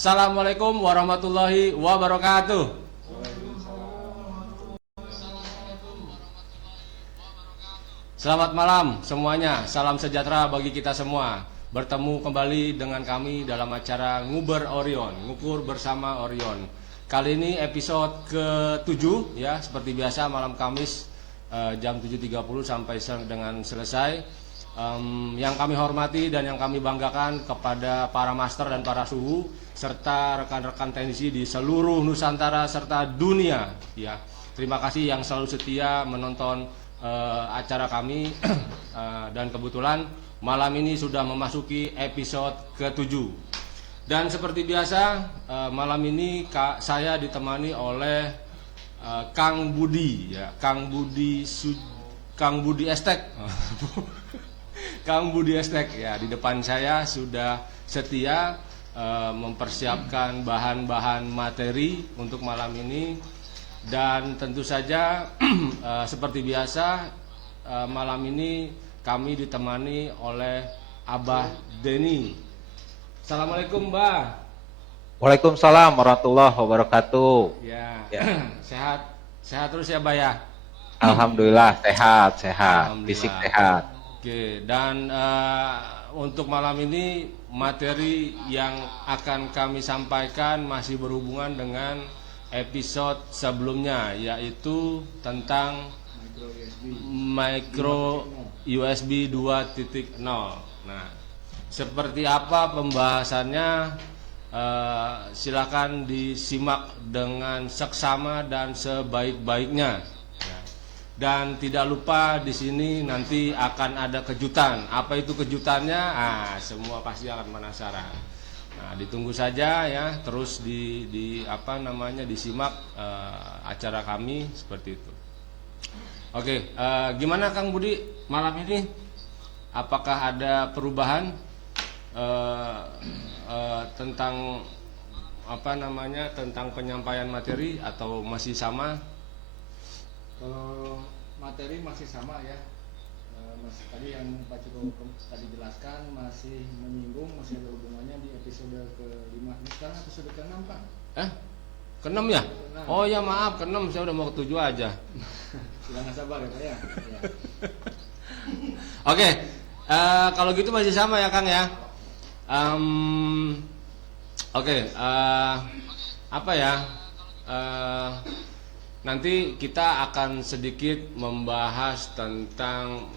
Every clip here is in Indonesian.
Assalamualaikum warahmatullahi wabarakatuh. Selamat malam semuanya. Salam sejahtera bagi kita semua. Bertemu kembali dengan kami dalam acara Nguber Orion, ngukur bersama Orion. Kali ini episode ke-7 ya, seperti biasa malam Kamis jam 7.30 sampai dengan selesai. Yang kami hormati dan yang kami banggakan kepada para master dan para suhu serta rekan-rekan teknisi di seluruh Nusantara serta dunia ya. Terima kasih yang selalu setia menonton acara kami dan kebetulan malam ini sudah memasuki episode ke-7. Dan seperti biasa malam ini saya ditemani oleh Kang Budi ya, Kang Budi Estek. Kang Budi Estek ya, di depan saya sudah setia mempersiapkan bahan-bahan materi untuk malam ini. Dan tentu saja seperti biasa malam ini kami ditemani oleh Abah Denny. Assalamualaikum Mbah. Waalaikumsalam warahmatullahi wabarakatuh. Ya. Sehat terus ya Mbah ya. Alhamdulillah sehat. Alhamdulillah. Fisik sehat. Oke, dan untuk malam ini materi yang akan kami sampaikan masih berhubungan dengan episode sebelumnya, yaitu tentang micro USB 2.0. Nah, seperti apa pembahasannya? Silakan disimak dengan seksama dan sebaik-baiknya. Dan tidak lupa di sini nanti akan ada kejutan. Apa itu kejutannya? Semua pasti akan penasaran. Nah, ditunggu saja ya, terus disimak acara kami seperti itu. Oke, gimana Kang Budi malam ini? Apakah ada perubahan tentang tentang penyampaian materi atau masih sama? Kalau materi masih sama ya, tadi yang Pak Ciko tadi jelaskan masih menyinggung, masih ada hubungannya di episode ke-5. Ini sekarang episode ke-6 Pak. Ke-6 ya? Ke-6. Oh ya maaf, ke-6 saya udah mau ke-7 aja. Sudah nggak sabar ya Pak ya. Oke, kalau gitu masih sama ya Kang ya. Nanti kita akan sedikit membahas tentang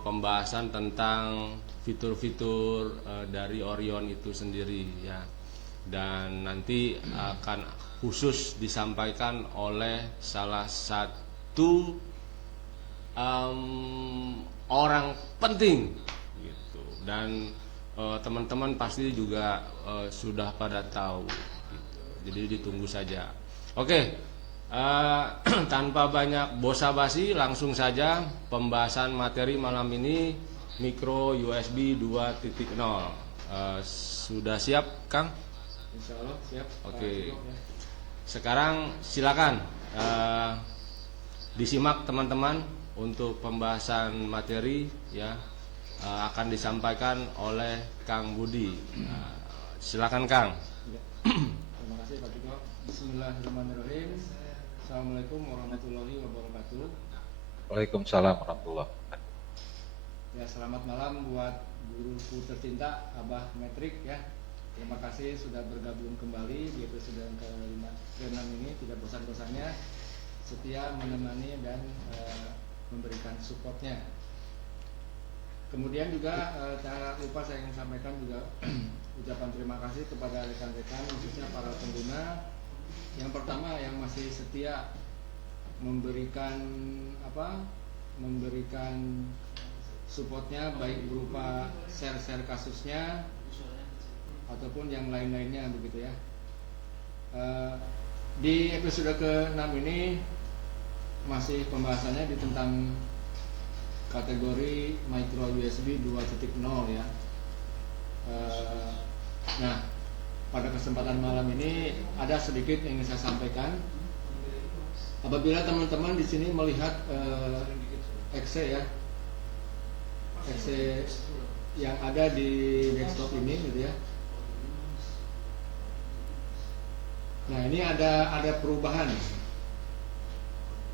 pembahasan tentang fitur-fitur dari Orion itu sendiri ya. Dan nanti akan khusus disampaikan oleh salah satu orang penting gitu. Dan teman-teman pasti juga sudah pada tahu gitu. Jadi ditunggu saja. Oke, tanpa banyak basa-basi langsung saja pembahasan materi malam ini, micro USB 2.0. Sudah siap Kang? Insya Allah siap. Oke. Sekarang silakan disimak teman-teman untuk pembahasan materi ya. Akan disampaikan oleh Kang Budi. Silakan Kang. Terima kasih Pak Ciko. Bismillahirrahmanirrahim. Assalamualaikum warahmatullahi wabarakatuh. Waalaikumsalam warahmatullahi wabarakatuh. Ya, selamat malam buat guruku tercinta Abah Metrik ya. Terima kasih sudah bergabung kembali di episode yang ke-6 ini. Tidak bosan-bosannya setia menemani dan memberikan supportnya. Kemudian juga tak lupa saya ingin sampaikan juga ucapan terima kasih kepada rekan-rekan khususnya para pengguna. Yang pertama yang masih setia memberikan supportnya baik berupa share kasusnya ataupun yang lain-lainnya begitu ya. Di episode ke-6 ini masih pembahasannya tentang kategori micro USB 2.0 ya. Nah, pada kesempatan malam ini ada sedikit yang ingin saya sampaikan. Apabila teman-teman di sini melihat exe ya, RC yang ada di desktop ini gitu ya. Nah, ini ada perubahan.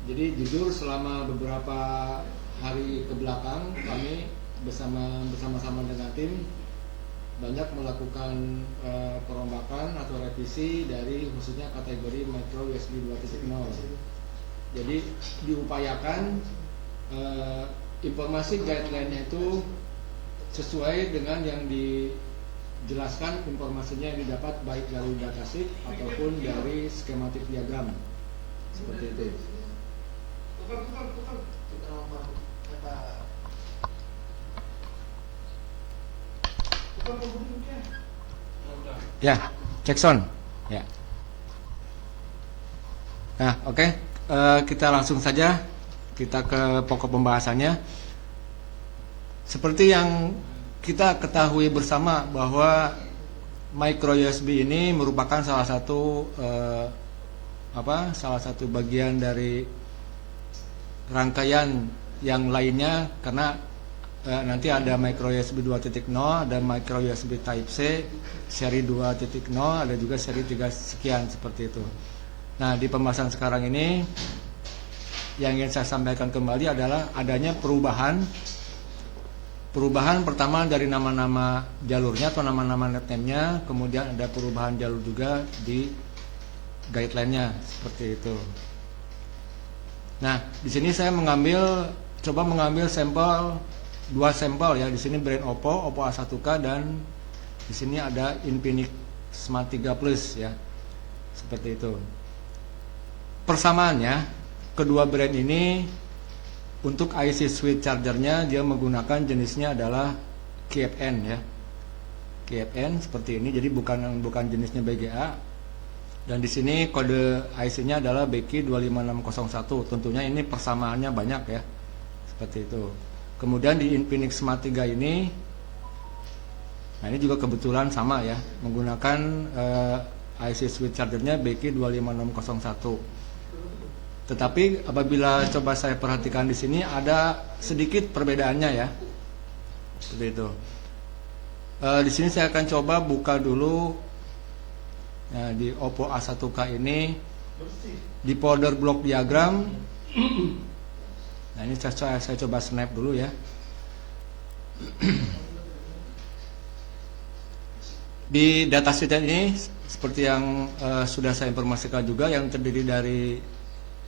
Jadi jujur selama beberapa hari ke belakang kami bersama-sama dengan tim banyak melakukan perombakan atau revisi dari khususnya kategori micro USB 2.0. Jadi diupayakan informasi guideline-nya itu sesuai dengan yang dijelaskan, informasinya yang didapat baik dari datasheet ataupun dari skematik diagram seperti itu. Ya, Jackson. Ya. Nah, oke. Kita langsung saja kita ke pokok pembahasannya. Seperti yang kita ketahui bersama bahwa micro USB ini merupakan salah satu bagian dari rangkaian yang lainnya, karena nanti ada micro USB 2.0, ada micro USB Type C seri 2.0, ada juga seri 3 sekian seperti itu. Nah, di pembahasan sekarang ini yang ingin saya sampaikan kembali adalah adanya perubahan pertama dari nama-nama jalurnya atau nama-nama netname-nya, kemudian ada perubahan jalur juga di guideline-nya seperti itu. Nah, di sini saya coba mengambil dua sampel ya. Di sini brand Oppo A1K, dan di sini ada Infinix Smart 3 Plus ya. Seperti itu. Persamaannya, kedua brand ini untuk IC switch chargernya dia menggunakan jenisnya adalah KFN ya. KFN seperti ini, jadi bukan jenisnya BGA. Dan di sini kode IC-nya adalah BQ25601. Tentunya ini persamaannya banyak ya. Seperti itu. Kemudian di Infinix Smart 3 ini, nah ini juga kebetulan sama ya, menggunakan IC switch chargernya BQ25601. Tetapi apabila coba saya perhatikan di sini ada sedikit perbedaannya ya, seperti itu. Di sini saya akan coba buka dulu. Nah, di Oppo A1K ini di folder block diagram. Nah, ini saya coba snap dulu ya. Di datasheet ini seperti yang sudah saya informasikan juga, yang terdiri dari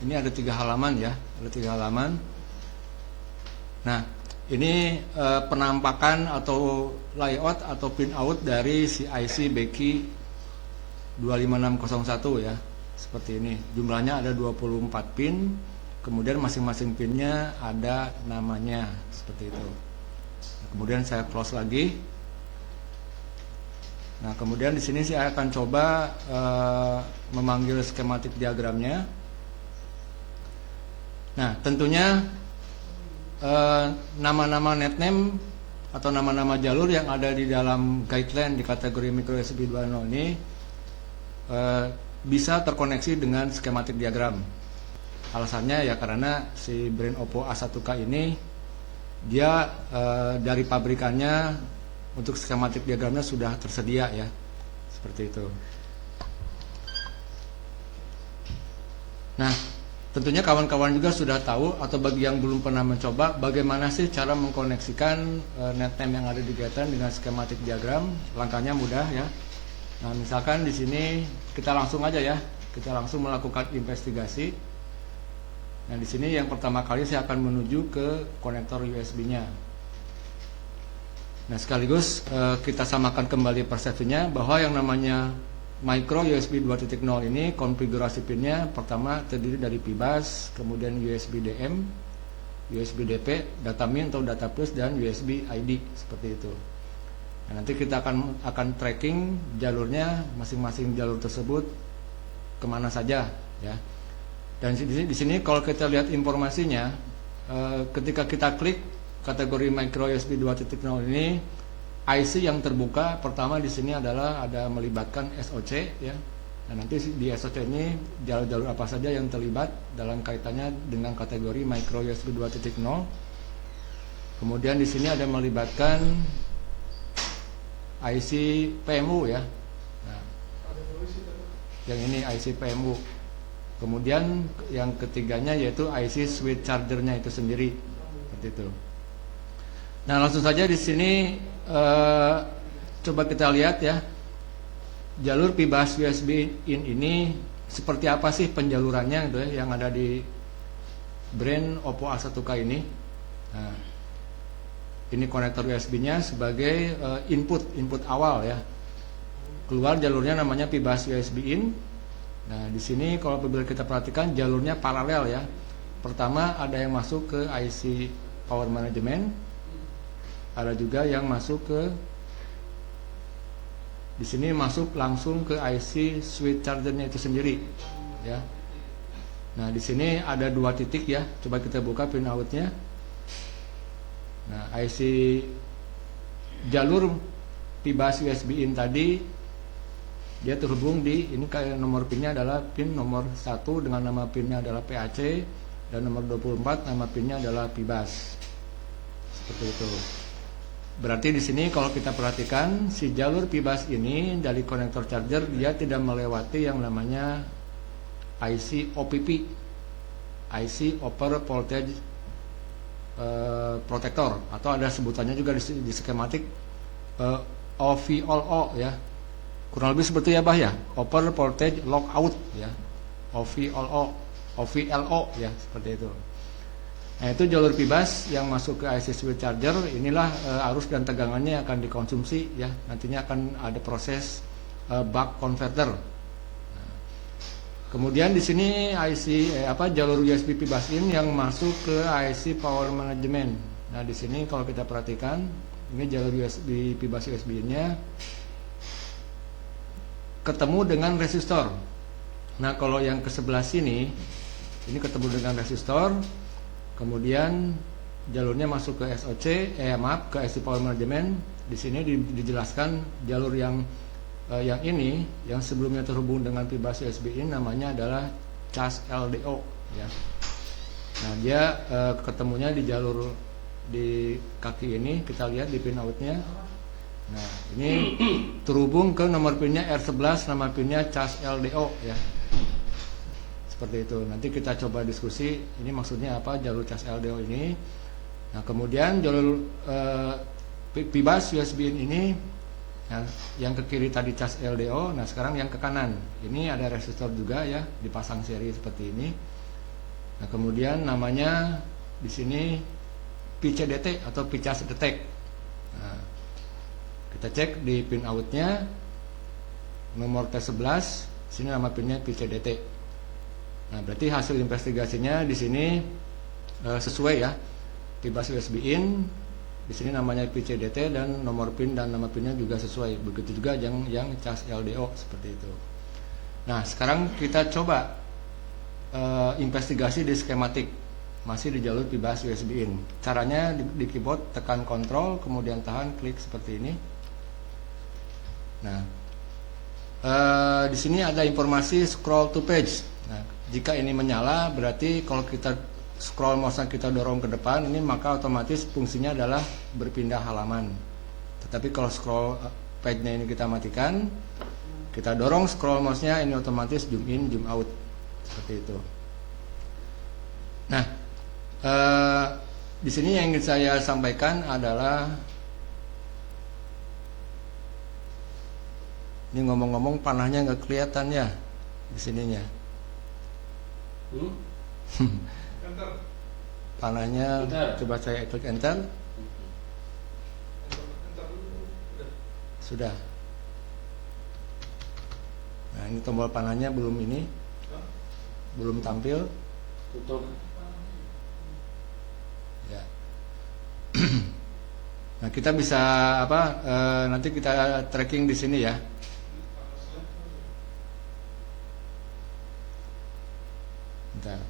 ini ada 3 halaman ya, ada 3 halaman. Nah, ini penampakan atau layout atau pinout dari si IC BQ25601 ya, seperti ini. Jumlahnya ada 24 pin, kemudian masing-masing pinnya ada namanya seperti itu. Nah, kemudian saya close lagi. Nah, kemudian di sini saya akan coba memanggil skematik diagramnya. Nah, tentunya nama-nama netname atau nama-nama jalur yang ada di dalam guideline di kategori micro USB 2.0 ini bisa terkoneksi dengan skematik diagram. Alasannya ya karena si brand Oppo A1K ini dia dari pabrikannya untuk skematik diagramnya sudah tersedia ya, seperti itu. Nah, tentunya kawan-kawan juga sudah tahu, atau bagi yang belum pernah mencoba, bagaimana sih cara mengkoneksikan netname yang ada di guideline dengan skematik diagram. Langkahnya mudah ya. Nah, misalkan di sini kita langsung aja ya, kita langsung melakukan investigasi. Nah, di sini yang pertama kali saya akan menuju ke konektor USB-nya. Nah, sekaligus kita samakan kembali persepsinya bahwa yang namanya micro USB 2.0 ini konfigurasi pinnya pertama terdiri dari PBus, kemudian USB DM, USB DP, data min atau data plus, dan USB ID seperti itu. Nah, nanti kita akan tracking jalurnya, masing-masing jalur tersebut kemana saja ya. Dan di sini kalau kita lihat informasinya, ketika kita klik kategori micro USB 2.0 ini, IC yang terbuka pertama di sini adalah ada melibatkan SoC ya. Dan nanti di SoC ini jalur-jalur apa saja yang terlibat dalam kaitannya dengan kategori micro USB 2.0. Kemudian di sini ada melibatkan IC PMU ya. Nah, yang ini IC PMU. Kemudian yang ketiganya yaitu IC switch chargernya itu sendiri, seperti itu. Nah, langsung saja di sini coba kita lihat ya, jalur P-bus USB in ini seperti apa sih penjalurannya gitu ya, yang ada di brand Oppo A1K ini. Nah, ini konektor USB-nya sebagai input awal ya. Keluar jalurnya namanya P-bus USB in. Nah, di sini kalau apabila kita perhatikan jalurnya paralel ya. Pertama ada yang masuk ke IC power management, ada juga yang masuk ke di sini masuk langsung ke IC switch chargernya itu sendiri ya. Nah, di sini ada 2 titik ya. Coba kita buka pin outnya. Nah, IC jalur P-bus USB in tadi dia terhubung di ini, kayak nomor pinnya adalah pin nomor 1 dengan nama pinnya adalah PAC, dan nomor 24 nama pinnya adalah P-bus. Seperti itu. Berarti di sini kalau kita perhatikan si jalur P-bus ini dari konektor charger dia tidak melewati yang namanya IC OPP, IC Upper Voltage Protector, atau ada sebutannya juga di skematik OVLO ya. Kurang lebih seperti ya Bah ya, Upper Voltage Lockout ya, OVLO ya, seperti itu. Nah, itu jalur P-bus yang masuk ke IC switch charger. Inilah arus dan tegangannya akan dikonsumsi ya. Nantinya akan ada proses buck converter. Nah, kemudian di sini IC jalur USB P-bus in yang masuk ke IC power management. Nah, di sini kalau kita perhatikan ini jalur USB P-bus USB-nya ketemu dengan resistor. Nah, kalau yang ke sebelah sini ini ketemu dengan resistor. Kemudian jalurnya masuk ke SOC, ke IC power management. Di sini dijelaskan jalur yang ini yang sebelumnya terhubung dengan P-bus USB in namanya adalah cas LDO ya. Nah, dia ketemunya di jalur di kaki ini, kita lihat di pin outnya. Nah, ini terhubung ke nomor pinnya R11, nama pinnya cas LDO ya. Seperti itu. Nanti kita coba diskusi ini maksudnya apa jalur cas LDO ini. Nah, kemudian jalur P-bus USB ini ya, yang ke kiri tadi cas LDO. Nah, sekarang yang ke kanan ini ada resistor juga ya, dipasang seri seperti ini. Nah, kemudian namanya di sini PCDT atau P-charge detect. Nah, kita cek di pin outnya nomor T11, sini nama pinnya PCDT. Nah, berarti hasil investigasinya di sini sesuai ya. P-bus USB in, di sini namanya PCDT dan nomor pin dan nama pinnya juga sesuai. Begitu juga yang cas LDO seperti itu. Nah, sekarang kita coba investigasi di skematik, masih di jalur P-bus USB in. Caranya di keyboard tekan kontrol kemudian tahan klik seperti ini. Nah, di sini ada informasi scroll to page. Nah, jika ini menyala berarti kalau kita scroll mouse kita dorong ke depan ini maka otomatis fungsinya adalah berpindah halaman. Tetapi kalau scroll page-nya ini kita matikan, kita dorong scroll mouse-nya ini otomatis zoom in, zoom out seperti itu. Nah, di sini yang ingin saya sampaikan adalah ini ngomong-ngomong panahnya nggak kelihatan ya di sininya. Panahnya coba saya klik enter. Sudah. Nah, ini tombol panahnya belum belum tampil. Tutup. Ya. Nah, kita bisa nanti kita tracking di sini ya. Bentar.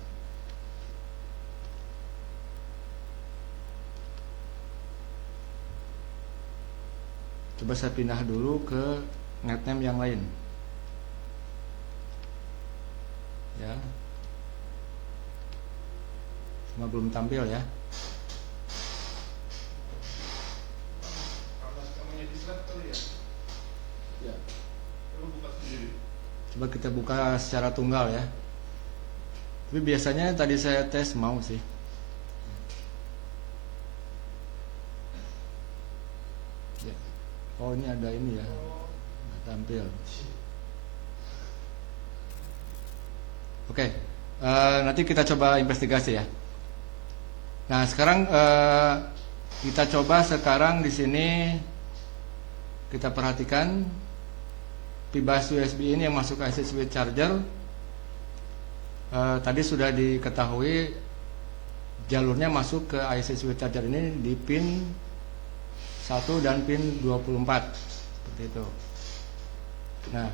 Coba saya pindah dulu ke netname yang lain. Ya. Semua belum tampil ya. Coba kita buka secara tunggal ya. Tapi biasanya tadi saya tes mau sih. Ya. Oh ini ada ini ya, tampil. Oke, nanti kita coba investigasi ya. Nah sekarang kita coba sekarang di sini kita perhatikan PIBAS USB ini yang masuk IC switch charger. Tadi sudah diketahui jalurnya masuk ke IC switch charger ini di pin 1 dan pin 24 seperti itu. Nah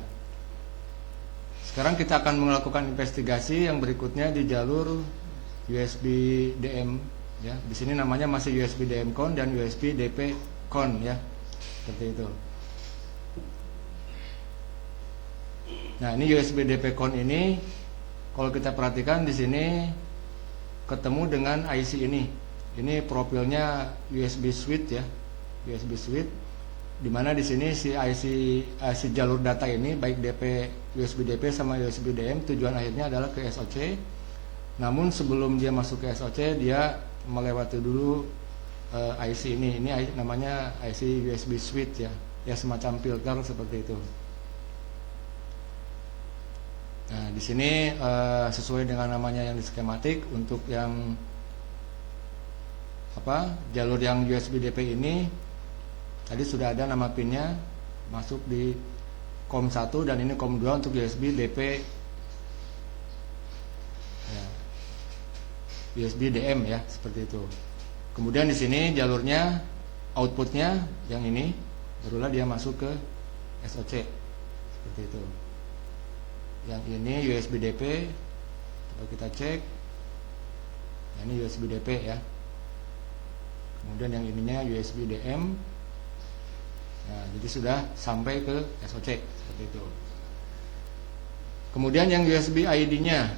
sekarang kita akan melakukan investigasi yang berikutnya di jalur USB DM ya. Di sini namanya masih USB DM con dan USB DP con ya. Seperti itu. Nah, ini USB DP con ini kalau kita perhatikan di sini ketemu dengan IC ini. Ini profilnya USB switch ya. USB switch di mana di sini si IC jalur data ini baik USB DP sama USB DM tujuan akhirnya adalah ke SOC. Namun sebelum dia masuk ke SOC dia melewati dulu IC ini namanya IC USB switch ya, semacam filter seperti itu. Nah di sini sesuai dengan namanya yang di skematik untuk yang jalur yang USB DP ini tadi sudah ada nama pinnya masuk di COM 1 dan ini COM 2 untuk USB DP ya, USB DM ya seperti itu. Kemudian di sini jalurnya outputnya yang ini barulah dia masuk ke SOC seperti itu. Yang ini USB DP coba kita cek. Nah, ini USB DP ya. Kemudian yang ininya USB DM. Nah, jadi sudah sampai ke SOC seperti itu. Kemudian yang USB ID-nya.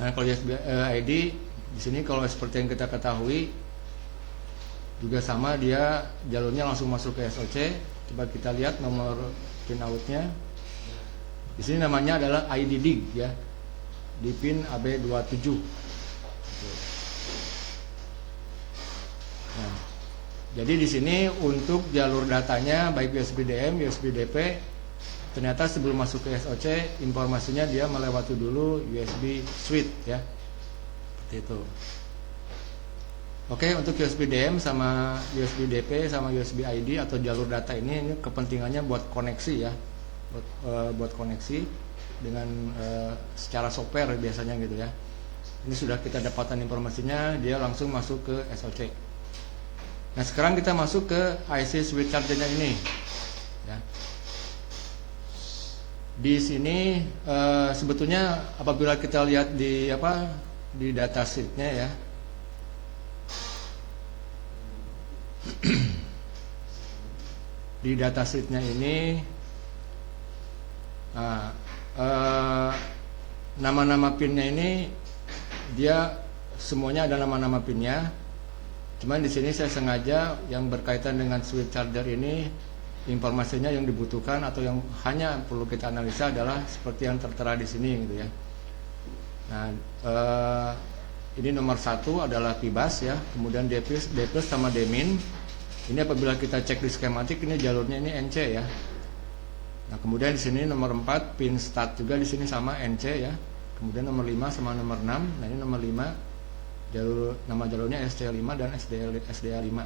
Nah, kalau USB ID di sini kalau seperti yang kita ketahui juga sama, dia jalurnya langsung masuk ke SOC. Coba kita lihat nomor pin out-nya. Di sini namanya adalah ID DIG ya. Di pin AB27. Nah, jadi di sini untuk jalur datanya baik USB DM, USB DP ternyata sebelum masuk ke SOC informasinya dia melewati dulu USB switch ya. Seperti itu. Oke, untuk USB DM sama USB DP sama USB ID atau jalur data ini kepentingannya buat koneksi ya. Buat koneksi dengan secara software biasanya gitu ya. Ini sudah kita dapatkan informasinya, dia langsung masuk ke SOC. Nah sekarang kita masuk ke IC switch chargernya ini ya. Di sini sebetulnya apabila kita lihat di di datasheetnya ya, di datasheetnya ini nama-nama pinnya ini dia semuanya ada nama-nama pinnya. Cuman di sini saya sengaja yang berkaitan dengan switch charger ini informasinya yang dibutuhkan atau yang hanya perlu kita analisa adalah seperti yang tertera di sini gitu ya. Nah, ini nomor 1 adalah PIBAS ya, kemudian D+ sama D-min. Ini apabila kita cek di skematik ini jalurnya ini NC ya. Nah, kemudian di sini nomor 4 pin start juga di sini sama NC ya. Kemudian nomor 5 sama nomor 6. Nah, ini nomor 5 nama jalurnya SC5 dan SDA5.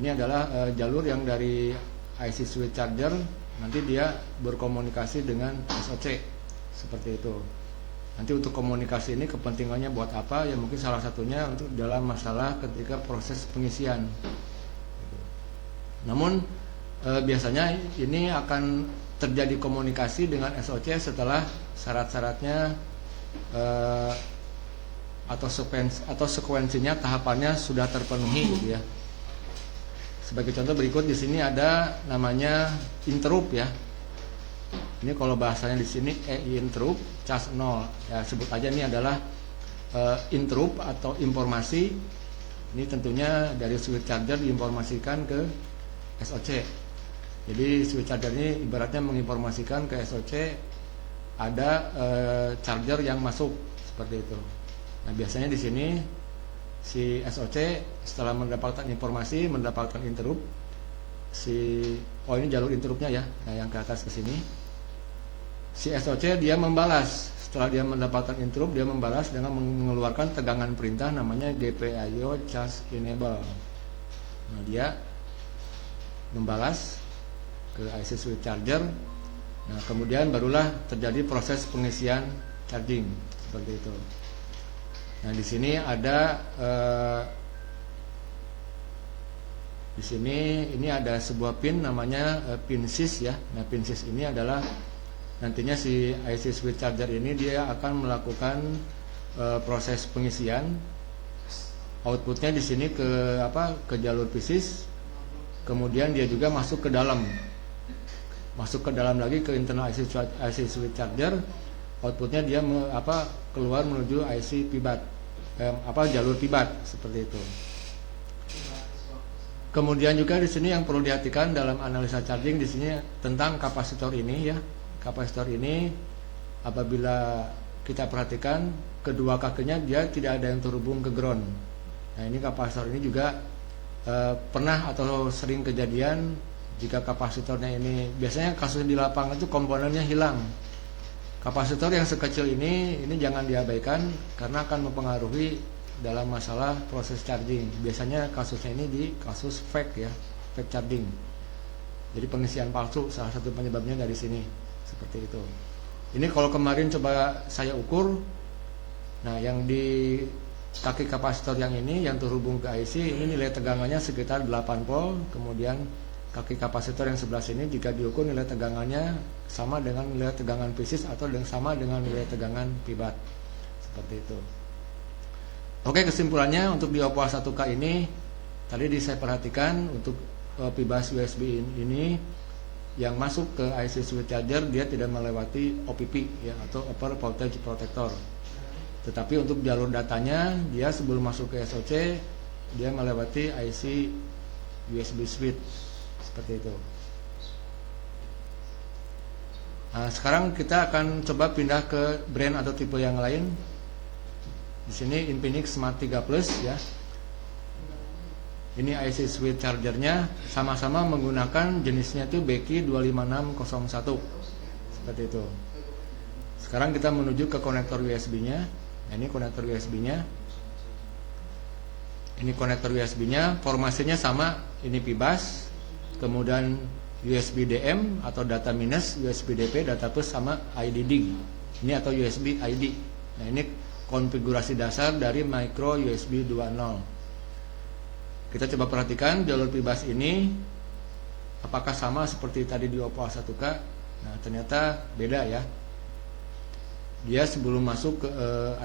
Ini adalah jalur yang dari IC switch charger nanti dia berkomunikasi dengan SOC seperti itu. Nanti untuk komunikasi ini kepentingannya buat apa? Ya mungkin salah satunya untuk dalam masalah ketika proses pengisian. Namun biasanya ini akan terjadi komunikasi dengan SOC setelah syarat-syaratnya atau sekuensinya tahapannya sudah terpenuhi gitu ya. Sebagai contoh berikut di sini ada namanya interrupt ya. Ini kalau bahasanya di sini interrupt cas 0 ya, sebut aja ini adalah interrupt atau informasi. Ini tentunya dari switch charger diinformasikan ke SOC. Jadi switch charger ini ibaratnya menginformasikan ke SOC ada charger yang masuk seperti itu. Nah, biasanya di sini si SOC setelah mendapatkan informasi, mendapatkan interrupt, ini jalur interruptnya ya. Nah, yang ke atas ke sini. Si SOC dia membalas. Setelah dia mendapatkan interrupt, dia membalas dengan mengeluarkan tegangan perintah namanya GPIO charge enable. Nah, dia membalas ke IC switch charger. Nah, kemudian barulah terjadi proses pengisian charging seperti itu. Nah, di sini ada di sini ini ada sebuah pin namanya pin sys ya. Nah, pin sys ini adalah nantinya si IC switch charger ini dia akan melakukan proses pengisian. Outputnya di sini ke jalur PCS. Kemudian dia juga masuk ke dalam lagi ke internal IC switch charger. Outputnya dia keluar menuju IC pibat, jalur pibat seperti itu. Kemudian juga di sini yang perlu diperhatikan dalam analisa charging di sini tentang kapasitor ini ya. Kapasitor ini apabila kita perhatikan kedua kakinya dia tidak ada yang terhubung ke ground. Nah, ini kapasitor ini juga pernah atau sering kejadian jika kapasitornya ini biasanya kasus di lapangan itu komponennya hilang. Kapasitor yang sekecil ini jangan diabaikan karena akan mempengaruhi dalam masalah proses charging. Biasanya kasusnya ini di kasus fake ya, fake charging. Jadi pengisian palsu salah satu penyebabnya dari sini seperti itu. Ini kalau kemarin coba saya ukur, nah yang di kaki kapasitor yang ini yang terhubung ke IC ini nilai tegangannya sekitar 8 volt. Kemudian kaki kapasitor yang sebelah sini jika diukur nilai tegangannya sama dengan nilai tegangan PCS atau sama dengan nilai tegangan pibat seperti itu. Oke, kesimpulannya untuk di Oppo A1K ini tadi saya perhatikan untuk pibas USB ini yang masuk ke IC switch charger dia tidak melewati OPP ya atau Upper Voltage Protector. Tetapi untuk jalur datanya dia sebelum masuk ke SOC dia melewati IC USB switch seperti itu. Nah, sekarang kita akan coba pindah ke brand atau tipe yang lain. Di sini Infinix Smart 3 Plus ya. Ini IC switch chargernya sama-sama menggunakan jenisnya itu BQ 25601 seperti itu. Sekarang kita menuju ke konektor USB-nya. Nah, ini konektor USB-nya. Ini konektor USB-nya, formasinya sama. Ini pibas, kemudian USB DM atau data minus, USB DP, data plus sama ID DIG. Ini atau USB ID. Nah, ini konfigurasi dasar dari micro USB 2.0. Kita coba perhatikan jalur pibas ini apakah sama seperti tadi di Oppo A1K. Nah, ternyata beda ya. Dia sebelum masuk ke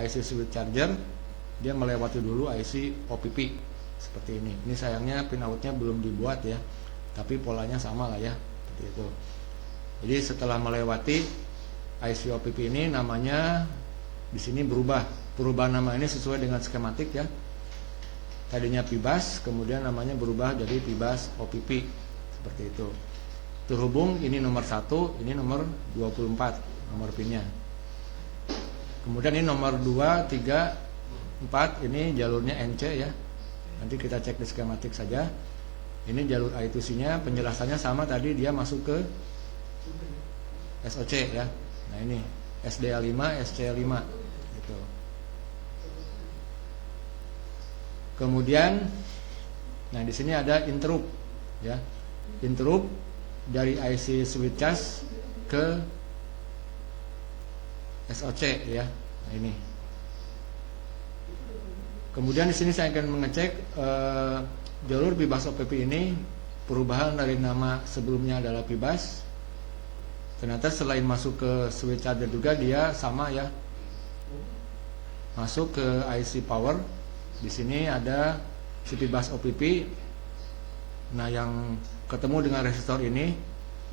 IC switch charger dia melewati dulu IC OPP seperti ini. Ini sayangnya pin outnya belum dibuat ya, tapi polanya sama lah ya seperti itu. Jadi setelah melewati IC OPP ini namanya di sini berubah. Perubahan nama ini sesuai dengan skematik ya. Tadinya pibas, kemudian namanya berubah jadi pibas OPP seperti itu. Terhubung ini nomor 1, ini nomor 24 nomor pinnya. Kemudian ini nomor 2, 3, 4 ini jalurnya NC ya. Nanti kita cek di skematik saja. Ini jalur I2C nya penjelasannya sama tadi dia masuk ke SOC ya. Nah, ini SDA5, SC5 gitu. Kemudian nah di sini ada interrupt ya. Interrupt dari IC switch charge ke SOC ya. Nah, ini. Kemudian di sini saya akan mengecek jalur pibas OPP ini perubahan dari nama sebelumnya adalah pibas. Ternyata selain masuk ke switch charger juga dia sama ya. Masuk ke IC power. Di sini ada si pibas OPP. Nah, yang ketemu dengan resistor ini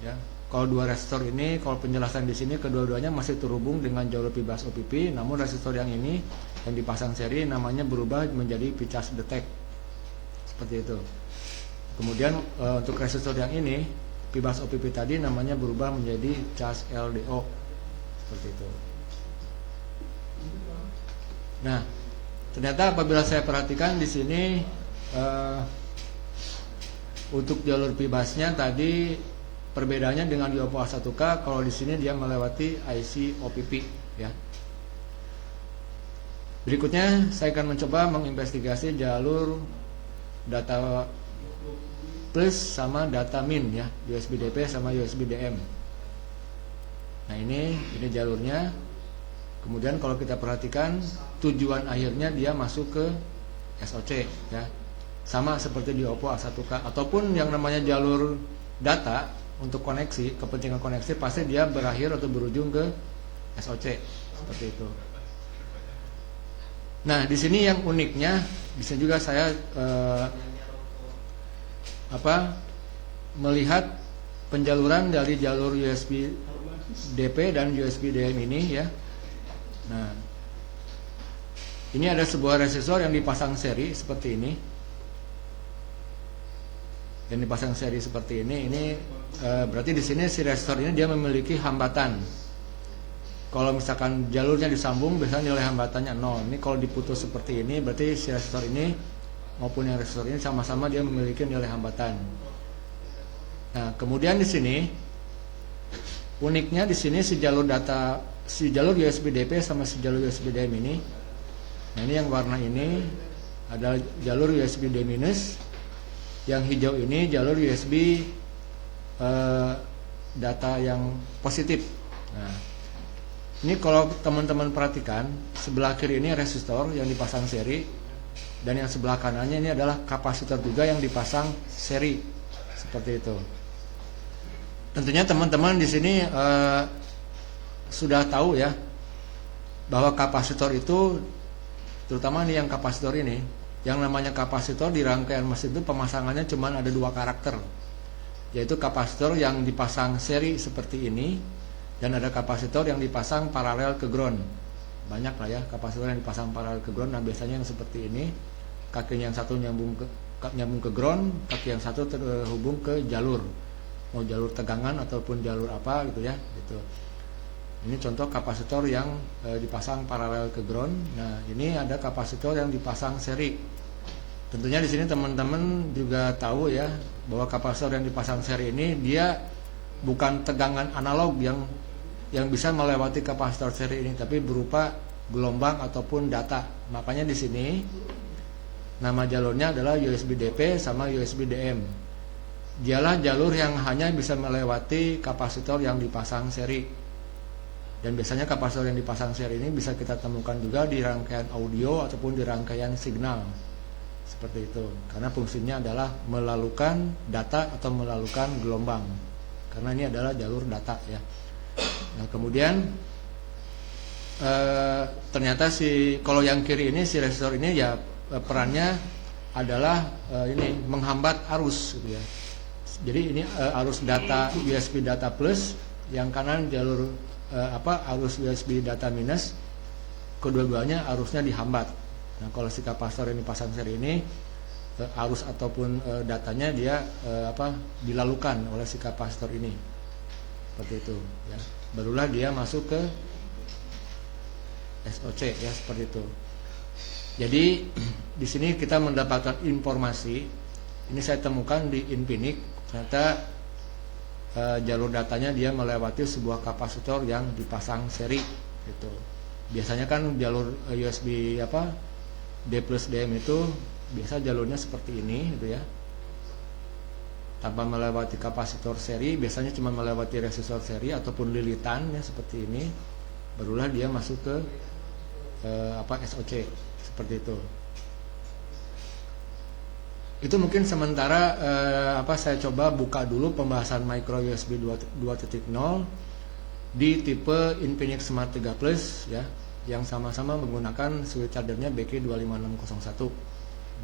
ya. Kalau dua resistor ini, kalau penjelasan di sini kedua-duanya masih terhubung dengan jalur pibas OPP, namun resistor yang ini yang dipasang seri namanya berubah menjadi P-charge detect. Seperti itu. Kemudian untuk resistor yang ini, pibas OPP tadi namanya berubah menjadi charge LDO seperti itu. Nah, ternyata apabila saya perhatikan di sini untuk jalur bebasnya tadi perbedaannya dengan di Oppo A1K, kalau di sini dia melewati IC OPP ya. Berikutnya saya akan mencoba menginvestigasi jalur data plus sama data min ya, USB DP sama USB DM. Nah, ini jalurnya. Kemudian kalau kita perhatikan tujuan akhirnya dia masuk ke SOC ya. Sama seperti di Oppo A1K ataupun yang namanya jalur data untuk koneksi, kepentingan koneksi pasti dia berakhir atau berujung ke SOC seperti itu. Nah, di sini yang uniknya, di sini juga saya melihat penjaluran dari jalur USB DP dan USB DM ini ya. Nah, ini ada sebuah resistor yang dipasang seri seperti ini. Yang dipasang seri seperti ini berarti di sini si resistor ini dia memiliki hambatan. Kalau misalkan jalurnya disambung, biasanya nilai hambatannya 0. Ini kalau diputus seperti ini, berarti si resistor ini maupun yang resistor ini sama-sama dia memiliki nilai hambatan. Nah, kemudian di sini uniknya di sini si jalur USB DP sama si jalur USB DM ini. Nah, ini yang warna ini adalah jalur USB D-, yang hijau ini jalur USB data yang positif. Nah, ini kalau teman-teman perhatikan, sebelah kiri ini resistor yang dipasang seri, dan yang sebelah kanannya ini adalah kapasitor juga yang dipasang seri, seperti itu. Tentunya teman-teman di sini sudah tahu ya bahwa kapasitor itu, terutama nih yang kapasitor ini, yang namanya kapasitor di rangkaian mesin itu pemasangannya cuma ada 2 karakter, yaitu kapasitor yang dipasang seri seperti ini, dan ada kapasitor yang dipasang paralel ke ground. Banyak lah ya kapasitor yang dipasang paralel ke ground. Nah, biasanya yang seperti ini, kakinya yang satu nyambung ke ground, kaki yang satu terhubung ke jalur, mau jalur tegangan ataupun jalur apa gitu ya gitu. Ini contoh kapasitor yang dipasang paralel ke ground. Nah, ini ada kapasitor yang dipasang seri. Tentunya di sini teman-teman juga tahu ya bahwa kapasitor yang dipasang seri ini dia bukan tegangan analog yang bisa melewati kapasitor seri ini, tapi berupa gelombang ataupun data. Makanya di sini nama jalurnya adalah USB DP sama USB DM. Dialah jalur yang hanya bisa melewati kapasitor yang dipasang seri. Dan biasanya kapasitor yang dipasang seri ini bisa kita temukan juga di rangkaian audio ataupun di rangkaian signal. Seperti itu. Karena fungsinya adalah melalukan data atau melalukan gelombang. Karena ini adalah jalur data ya. Nah, kemudian ternyata kalau yang kiri ini si resistor ini ya perannya adalah ini menghambat arus gitu ya. Jadi ini arus data USB data plus, yang kanan jalur arus USB data minus, kedua-duanya arusnya dihambat. Nah, kalau si kapasitor yang dipasang seri ini arus ataupun datanya dia dilalukan oleh si kapasitor ini, seperti itu ya. Barulah dia masuk ke SOC ya, seperti itu. Jadi di sini kita mendapatkan informasi ini, saya temukan di Infinix, ternyata jalur datanya dia melewati sebuah kapasitor yang dipasang seri gitu. Biasanya kan jalur USB D plus DM itu biasa jalurnya seperti ini gitu ya, tanpa melewati kapasitor seri, biasanya cuma melewati resistor seri ataupun lilitan ya seperti ini, barulah dia masuk ke SOC seperti itu. Itu mungkin sementara saya coba buka dulu pembahasan micro USB 2.0 di tipe Infinix Smart 3 Plus ya, yang sama-sama menggunakan switch chargernya BK25601,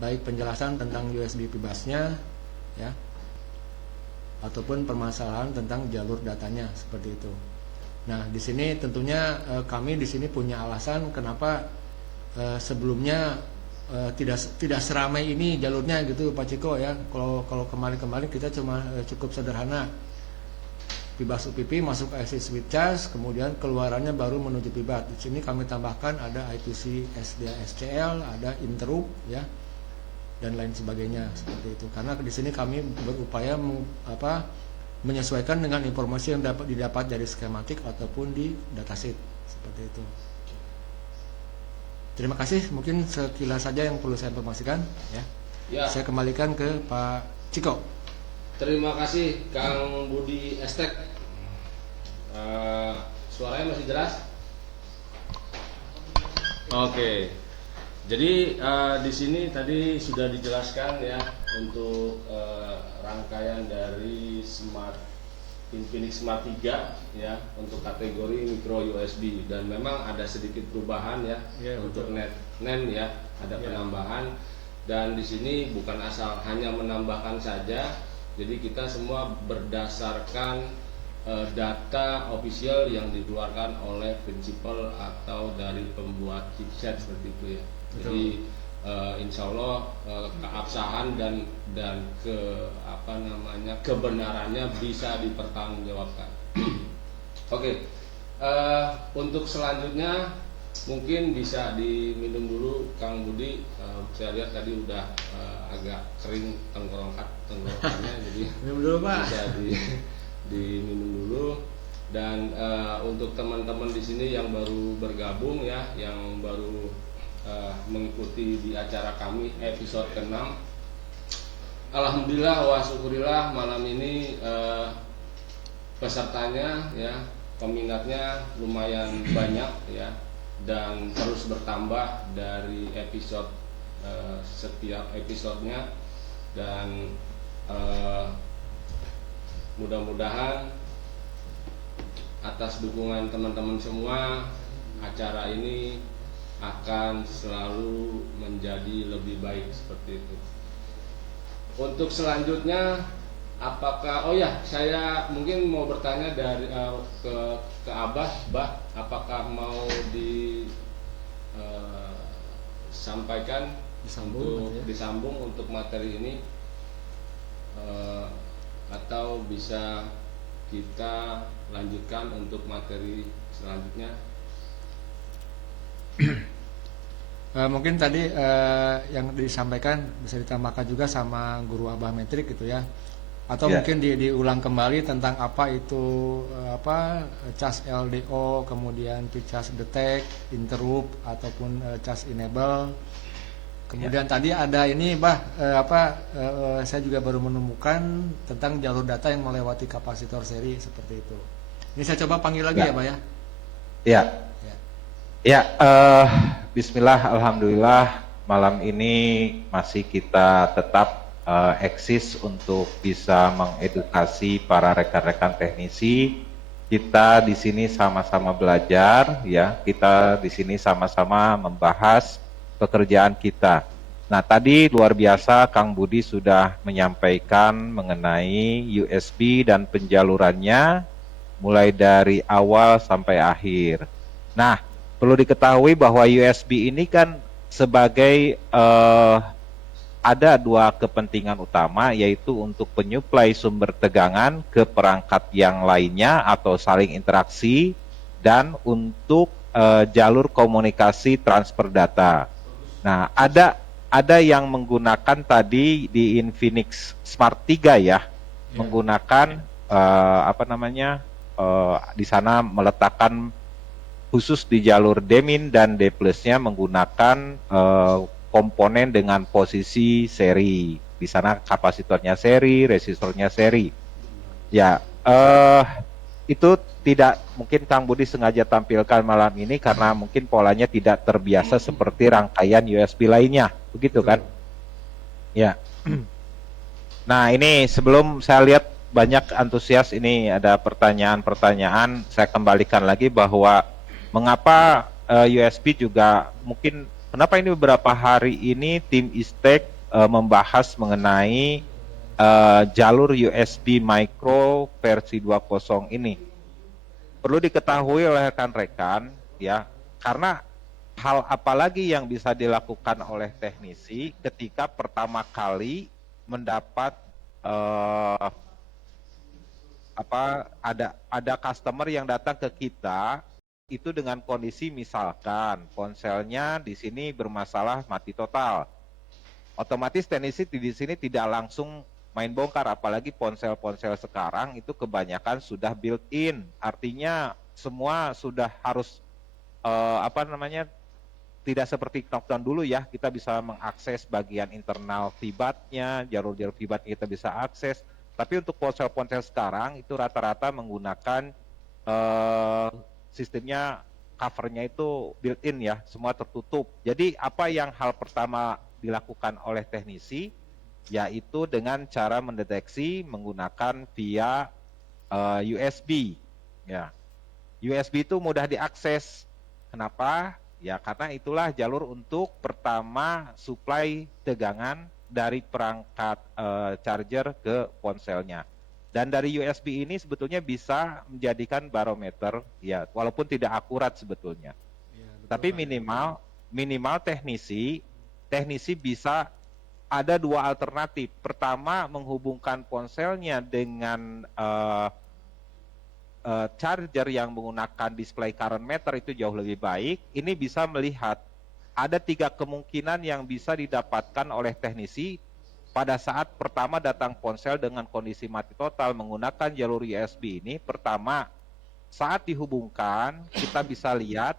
baik penjelasan tentang USB bebasnya ya, ataupun permasalahan tentang jalur datanya seperti itu. Nah, di sini tentunya kami di sini punya alasan kenapa sebelumnya tidak seramai ini jalurnya gitu Pak Ciko ya. Kalau kemarin kita cuma cukup sederhana. Pibas UPP masuk ke IC switch charge, kemudian keluarannya baru menuju pibat. Di sini kami tambahkan ada I2C SDA SCL, ada interrupt ya, dan lain sebagainya seperti itu. Karena di sini kami berupaya menyesuaikan dengan informasi yang didapat dari skematik ataupun di datasheet seperti itu. Terima kasih, mungkin sekilas saja yang perlu saya informasikan ya. Ya. Saya kembalikan ke Pak Ciko. Terima kasih Kang Budi Estek. Suaranya masih jelas? Oke. Jadi di sini tadi sudah dijelaskan ya untuk rangkaian dari Infinix Smart 3 ya untuk kategori micro USB, dan memang ada sedikit perubahan ya, untuk NAND ya, ada penambahan, dan di sini bukan asal hanya menambahkan saja. Jadi kita semua berdasarkan data official yang dikeluarkan oleh prinsipal atau dari pembuat chipset seperti itu ya. Jadi insya Allah keabsahan dan kebenarannya bisa dipertanggungjawabkan. Oke. Untuk selanjutnya mungkin bisa diminum dulu Kang Budi. Saya lihat tadi udah agak kering tenggorokannya, jadi Minum dulu Pak. bisa diminum dulu. Dan untuk teman-teman di sini yang baru bergabung ya, yang baru mengikuti di acara kami episode ke-6, alhamdulillah wa syukurillah malam ini pesertanya ya, peminatnya lumayan banyak ya, dan terus bertambah dari episode setiap episodenya, dan mudah-mudahan atas dukungan teman-teman semua acara ini akan selalu menjadi lebih baik seperti itu. Untuk selanjutnya apakah saya mungkin mau bertanya dari ke Abah, apakah mau disampaikan disambung untuk materi ini, atau bisa kita lanjutkan untuk materi selanjutnya? Mungkin tadi yang disampaikan bisa ditambahkan juga sama guru Abah Metrik gitu ya, atau mungkin diulang kembali tentang apa itu cas LDO, kemudian cas detect, interrupt ataupun cas enable. Kemudian tadi ada ini saya juga baru menemukan tentang jalur data yang melewati kapasitor seri seperti itu. Ini saya coba panggil lagi ya Pak ya. Ya, bismillah, alhamdulillah malam ini masih kita tetap eksis untuk bisa mengedukasi para rekan-rekan teknisi. Kita di sini sama-sama belajar ya, kita di sini sama-sama membahas pekerjaan kita. Nah, tadi luar biasa Kang Budi sudah menyampaikan mengenai USB dan penjalurannya mulai dari awal sampai akhir. Nah, perlu diketahui bahwa USB ini kan sebagai ada dua kepentingan utama, yaitu untuk penyuplai sumber tegangan ke perangkat yang lainnya atau saling interaksi, dan untuk jalur komunikasi transfer data. Nah, ada yang menggunakan tadi di Infinix Smart 3 ya, menggunakan di sana meletakkan khusus di jalur D- dan D+ nya menggunakan komponen dengan posisi seri. Di sana kapasitornya seri, resistornya seri. Ya, itu tidak mungkin Kang Budi sengaja tampilkan malam ini karena mungkin polanya tidak terbiasa seperti rangkaian USB lainnya, begitu kan? Ya. Nah, ini sebelum saya lihat banyak antusias, ini ada pertanyaan-pertanyaan, saya kembalikan lagi bahwa mengapa USB juga mungkin kenapa ini beberapa hari ini tim ISTEC membahas mengenai jalur USB micro versi 2.0 ini. Perlu diketahui oleh rekan-rekan ya, karena hal apa lagi yang bisa dilakukan oleh teknisi ketika pertama kali mendapat ada customer yang datang ke kita itu dengan kondisi misalkan ponselnya di sini bermasalah mati total. Otomatis teknisi di sini tidak langsung main bongkar, apalagi ponsel-ponsel sekarang itu kebanyakan sudah built-in, artinya semua sudah harus tidak seperti knockdown dulu ya, kita bisa mengakses bagian internal VBAT-nya, jalur-jalur VBAT kita bisa akses. Tapi untuk ponsel-ponsel sekarang itu rata-rata menggunakan sistemnya covernya itu built-in ya, semua tertutup. Jadi apa yang hal pertama dilakukan oleh teknisi, yaitu dengan cara mendeteksi menggunakan via USB. Ya, USB itu mudah diakses. Kenapa? Ya karena itulah jalur untuk pertama supply tegangan dari perangkat charger ke ponselnya. Dan dari USB ini sebetulnya bisa menjadikan barometer, ya walaupun tidak akurat sebetulnya. Ya, betul, Tapi Pak. minimal teknisi bisa ada dua alternatif. Pertama, menghubungkan ponselnya dengan charger yang menggunakan display current meter, itu jauh lebih baik. Ini bisa melihat ada 3 kemungkinan yang bisa didapatkan oleh teknisi pada saat pertama datang ponsel dengan kondisi mati total menggunakan jalur USB ini. Pertama, saat dihubungkan kita bisa lihat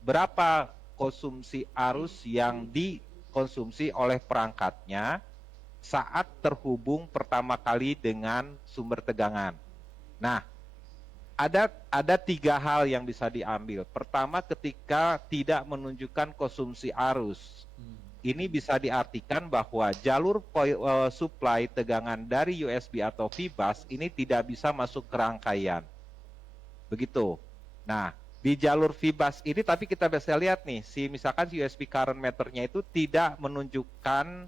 berapa konsumsi arus yang dikonsumsi oleh perangkatnya saat terhubung pertama kali dengan sumber tegangan. Nah, ada 3 hal yang bisa diambil. Pertama, ketika tidak menunjukkan konsumsi arus. Ini bisa diartikan bahwa jalur supply tegangan dari USB atau VBus ini tidak bisa masuk ke rangkaian. Begitu. Nah, di jalur VBus ini tapi kita bisa lihat nih, misalkan USB current meternya itu tidak menunjukkan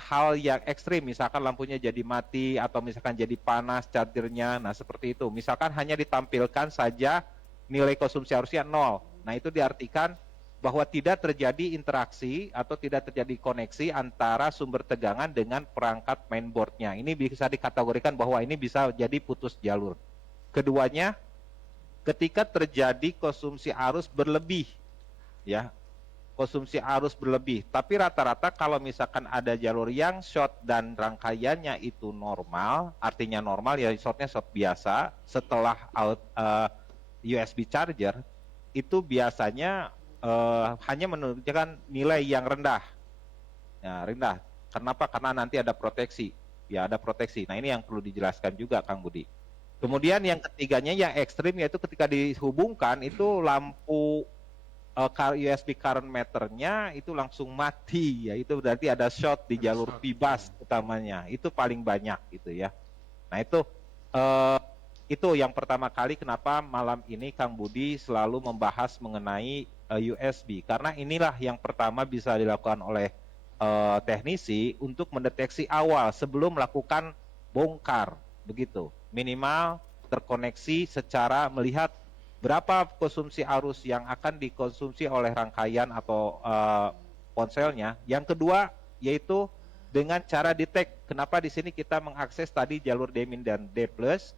hal yang ekstrim, misalkan lampunya jadi mati atau misalkan jadi panas chargernya. Nah, seperti itu. Misalkan hanya ditampilkan saja nilai konsumsi arusnya 0. Nah, itu diartikan bahwa tidak terjadi interaksi atau tidak terjadi koneksi antara sumber tegangan dengan perangkat mainboardnya. Ini bisa dikategorikan bahwa ini bisa jadi putus jalur. Keduanya, ketika terjadi konsumsi arus berlebih, ya, konsumsi arus berlebih. Tapi rata-rata kalau misalkan ada jalur yang short dan rangkaiannya itu normal, artinya normal ya, shortnya short biasa setelah USB charger, itu biasanya hanya menunjukkan nilai yang rendah. Ya, rendah. Kenapa? Karena nanti ada proteksi. Ya, ada proteksi. Nah, ini yang perlu dijelaskan juga, Kang Budi. Kemudian yang ketiganya yang ekstrim, yaitu ketika dihubungkan itu lampu USB current meternya itu langsung mati. Ya, itu berarti ada short di jalur VBus utamanya. Itu paling banyak gitu ya. Nah, itu yang pertama kali kenapa malam ini Kang Budi selalu membahas mengenai USB, karena inilah yang pertama bisa dilakukan oleh teknisi untuk mendeteksi awal sebelum melakukan bongkar, begitu. Minimal terkoneksi secara melihat berapa konsumsi arus yang akan dikonsumsi oleh rangkaian atau ponselnya. Yang kedua yaitu dengan cara detect. Kenapa di sini kita mengakses tadi jalur D-min dan D+,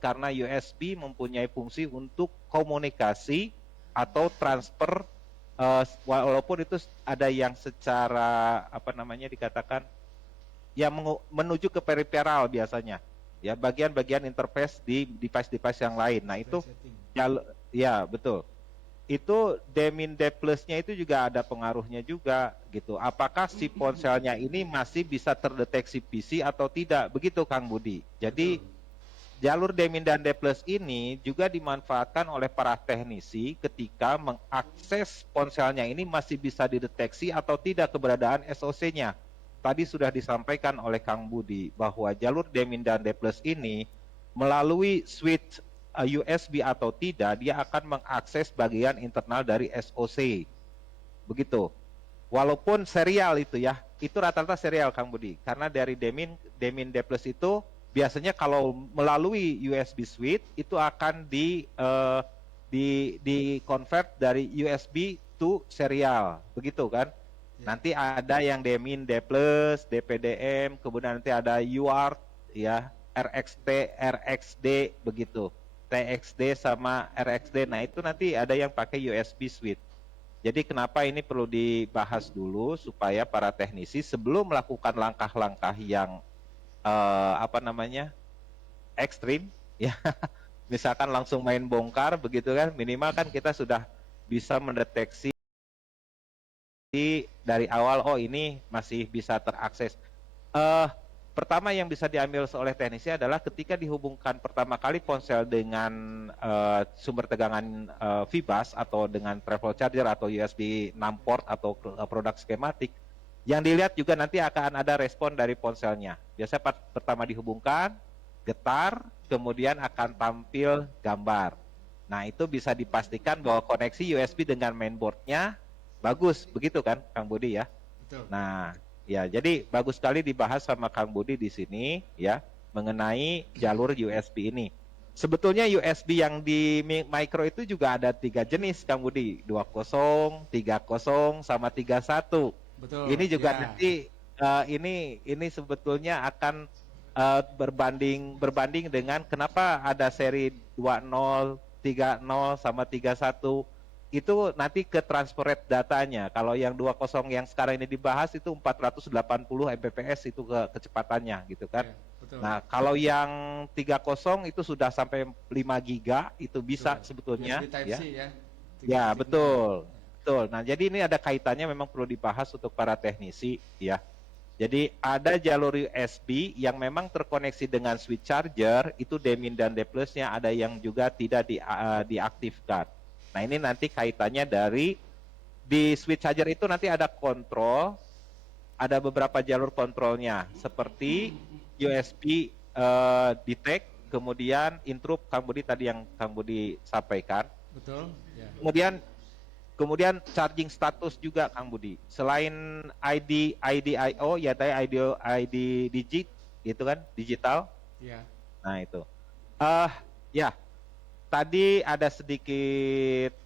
karena USB mempunyai fungsi untuk komunikasi atau transfer, walaupun itu ada yang secara dikatakan ya menuju ke periferal biasanya, ya bagian-bagian interface di device-device yang lain. Nah, itu ya betul. Itu D-min D+-nya itu juga ada pengaruhnya juga gitu. Apakah si ponselnya ini masih bisa terdeteksi PC atau tidak? Begitu Kang Budi. Jadi jalur D-min dan D+ ini juga dimanfaatkan oleh para teknisi ketika mengakses ponselnya ini masih bisa dideteksi atau tidak keberadaan SoC-nya. Tadi sudah disampaikan oleh Kang Budi bahwa jalur D-min dan D+ ini melalui switch USB atau tidak, dia akan mengakses bagian internal dari SoC. Begitu. Walaupun serial itu ya, itu rata-rata serial Kang Budi. Karena dari D-min D+ itu biasanya kalau melalui USB switch itu akan di convert dari USB to serial. Begitu kan? Ya. Nanti ada yang D-min D+, DPDM, kemudian nanti ada UART ya. RXT, RXD begitu. TXD sama RXD. Nah, itu nanti ada yang pakai USB switch. Jadi kenapa ini perlu dibahas dulu supaya para teknisi sebelum melakukan langkah-langkah yang apa namanya? Ekstrim ya. Misalkan langsung main bongkar begitu kan, minimal kan kita sudah bisa mendeteksi dari awal, oh ini masih bisa terakses. eh Pertama yang bisa diambil oleh teknisi adalah ketika dihubungkan pertama kali ponsel dengan sumber tegangan VBus atau dengan travel charger atau USB 6 port atau produk skematik, yang dilihat juga nanti akan ada respon dari ponselnya. Biasanya pertama dihubungkan, getar, kemudian akan tampil gambar. Nah, itu bisa dipastikan bahwa koneksi USB dengan mainboardnya bagus, begitu kan, Kang Budi ya? Betul. Nah, ya, jadi bagus sekali dibahas sama Kang Budi di sini ya mengenai jalur USB ini. Sebetulnya USB yang di micro itu juga ada 3 jenis, Kang Budi, 20, 30 sama 31. Betul. Ini juga Ya. nanti ini sebetulnya akan berbanding dengan kenapa ada seri 20, 30 sama 31. Itu nanti ke transfer rate datanya. Kalau yang 20 yang sekarang ini dibahas itu 480 Mbps itu kecepatannya gitu kan. Ya, betul. Nah, kalau yang 30 itu sudah sampai 5 giga itu bisa Betul. sebetulnya USB Type ya. C ya. Ya, 3.0. betul. Betul. Nah, jadi ini ada kaitannya memang perlu dibahas untuk para teknisi ya. Jadi ada jalur USB yang memang terkoneksi dengan switch charger, itu D-min dan D+-nya ada yang juga tidak diaktifkan. Nah, ini nanti kaitannya dari di switch charger itu nanti ada kontrol, ada beberapa jalur kontrolnya seperti USB detect, kemudian interrupt Kang Budi tadi yang Kang Budi sampaikan. Betul. Ya. Kemudian charging status juga Kang Budi. Selain IDIO ya tadi ID digit gitu kan, digital. Ya. Nah, itu. Ya, tadi ada sedikit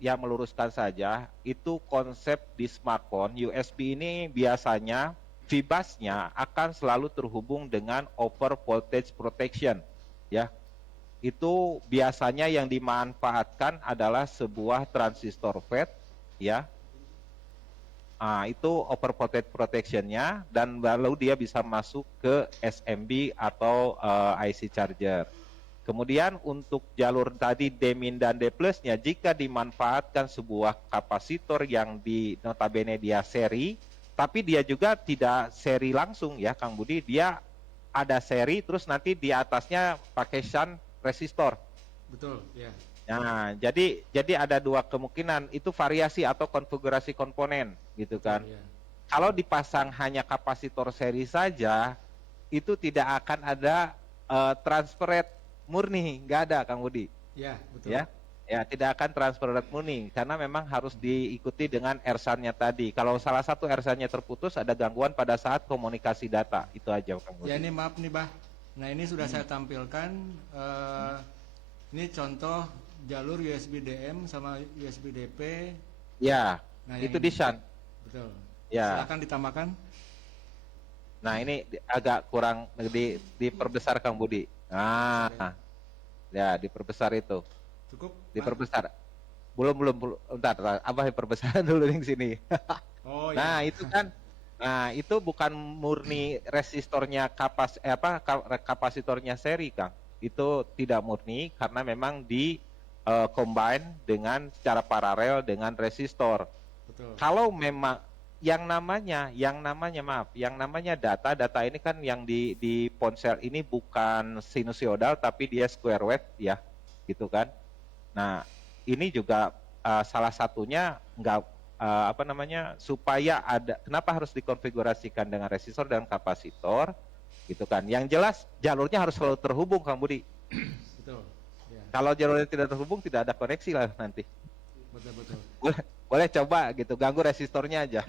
yang meluruskan saja, itu konsep di smartphone USB ini biasanya VBus-nya akan selalu terhubung dengan over voltage protection ya. Itu biasanya yang dimanfaatkan adalah sebuah transistor FET ya. Itu over voltage protection-nya dan lalu dia bisa masuk ke SMB atau IC charger. Kemudian untuk jalur tadi D-min dan D+-nya jika dimanfaatkan sebuah kapasitor yang di notabene dia seri, tapi dia juga tidak seri langsung ya Kang Budi, dia ada seri terus nanti di atasnya pakai shunt resistor. Betul, ya. Nah, jadi ada dua kemungkinan, itu variasi atau konfigurasi komponen gitu kan. Ya. Kalau dipasang hanya kapasitor seri saja, itu tidak akan ada transfer rate murni, nggak ada Kang Budi. Ya, betul. Ya, tidak akan transfer rate murni karena memang harus diikuti dengan ersannya tadi. Kalau salah satu ersannya terputus, ada gangguan pada saat komunikasi data. Itu aja Kang Budi. Ya, ini maaf nih, Bah. Nah, ini sudah saya tampilkan. Ini contoh jalur USB DM sama USB DP. Ya, Nah, itu yang di shunt. Betul. Ya. Silakan ditambahkan. Nah, ini agak kurang diperbesar Kang Budi. Nah, ya diperbesar itu. Cukup? Diperbesar. Belum, entar, Abah perbesar dulu di sini. Oh, Nah, ya. itu kan. Nah, itu bukan murni resistornya kapasitornya seri, Kang. Itu tidak murni karena memang di combine dengan secara paralel dengan resistor. Betul. Kalau memang yang namanya data ini kan yang di ponsel ini bukan sinusoidal tapi dia square wave ya, gitu kan. Nah, ini juga salah satunya supaya ada, kenapa harus dikonfigurasikan dengan resistor dan kapasitor gitu kan. Yang jelas jalurnya harus selalu terhubung Kang Budi. Betul. Ya. Kalau jalurnya tidak terhubung tidak ada koneksi lah nanti. Betul. Boleh coba gitu, ganggu resistornya aja.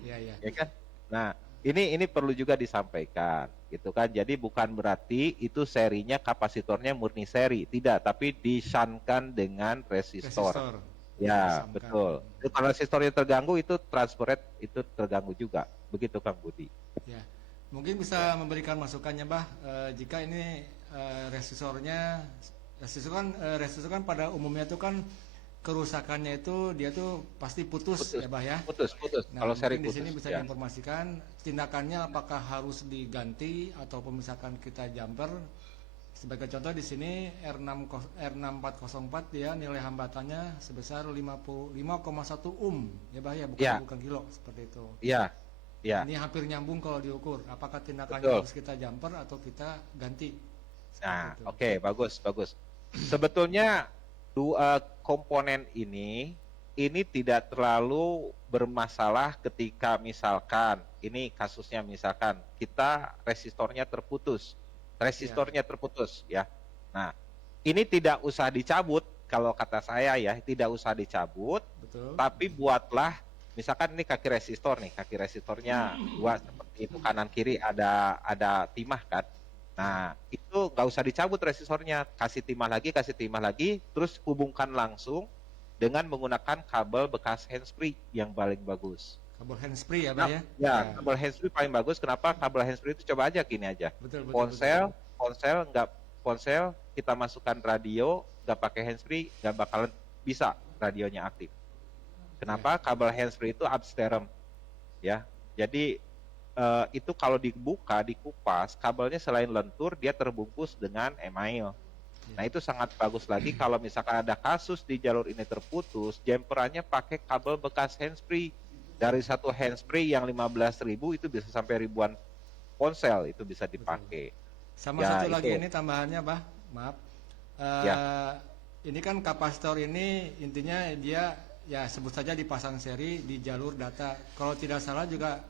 Ya. Ya kan? Nah, ini perlu juga disampaikan gitu kan. Jadi bukan berarti itu serinya kapasitornya murni seri, tidak, tapi disankan dengan resistor. Ya, Disamkan. betul. Kalau resistornya terganggu itu transfer rate itu terganggu juga. Begitu Kang Budi. Ya. Mungkin bisa memberikan masukannya, Bah, jika ini resistor kan pada umumnya itu kan kerusakannya itu dia tuh pasti putus Putus, ya, Bah ya. putus. Nah, Kalau seri mungkin di putus, sini bisa ya. diinformasikan tindakannya apakah harus diganti atau misalkan kita jumper. Sebagai contoh di sini R6404 dia nilai hambatannya sebesar 55,1 ya, Bah ya, Ya, bukan kilo seperti itu. ya, ya, Ini hampir nyambung kalau diukur. Apakah tindakannya betul. harus kita jumper atau kita ganti? Seperti Nah, itu. oke, bagus. Sebetulnya dua komponen ini tidak terlalu bermasalah ketika misalkan ini kasusnya misalkan kita resistornya terputus ya. Nah, ini tidak usah dicabut kalau kata saya ya, tidak usah dicabut, Betul. tapi buatlah misalkan ini kaki resistornya dua seperti itu kanan kiri ada timah kan. Nah, itu nggak usah dicabut resistornya, kasih timah lagi, terus hubungkan langsung dengan menggunakan kabel bekas handsfree yang paling bagus. Kabel handsfree ya, Pak ya? Ya, kabel handsfree paling bagus. Kenapa? Kabel handsfree itu coba aja gini aja. Betul. Ponsel kita masukkan radio, nggak pakai handsfree, nggak bakalan bisa radionya aktif. Kenapa? Kabel handsfree itu upstream, ya. Jadi itu kalau dibuka, dikupas, kabelnya selain lentur, dia terbungkus dengan email. Nah, itu sangat bagus lagi kalau misalkan ada kasus di jalur ini terputus, jumperannya pakai kabel bekas handsfree. Dari satu handsfree yang 15.000 itu bisa sampai ribuan ponsel itu bisa dipakai. Sama Ya, satu lagi itu. ini tambahannya, Bah. Maaf. Ya. Ini kan kapasitor ini intinya dia ya sebut saja dipasang seri di jalur data. Kalau tidak salah juga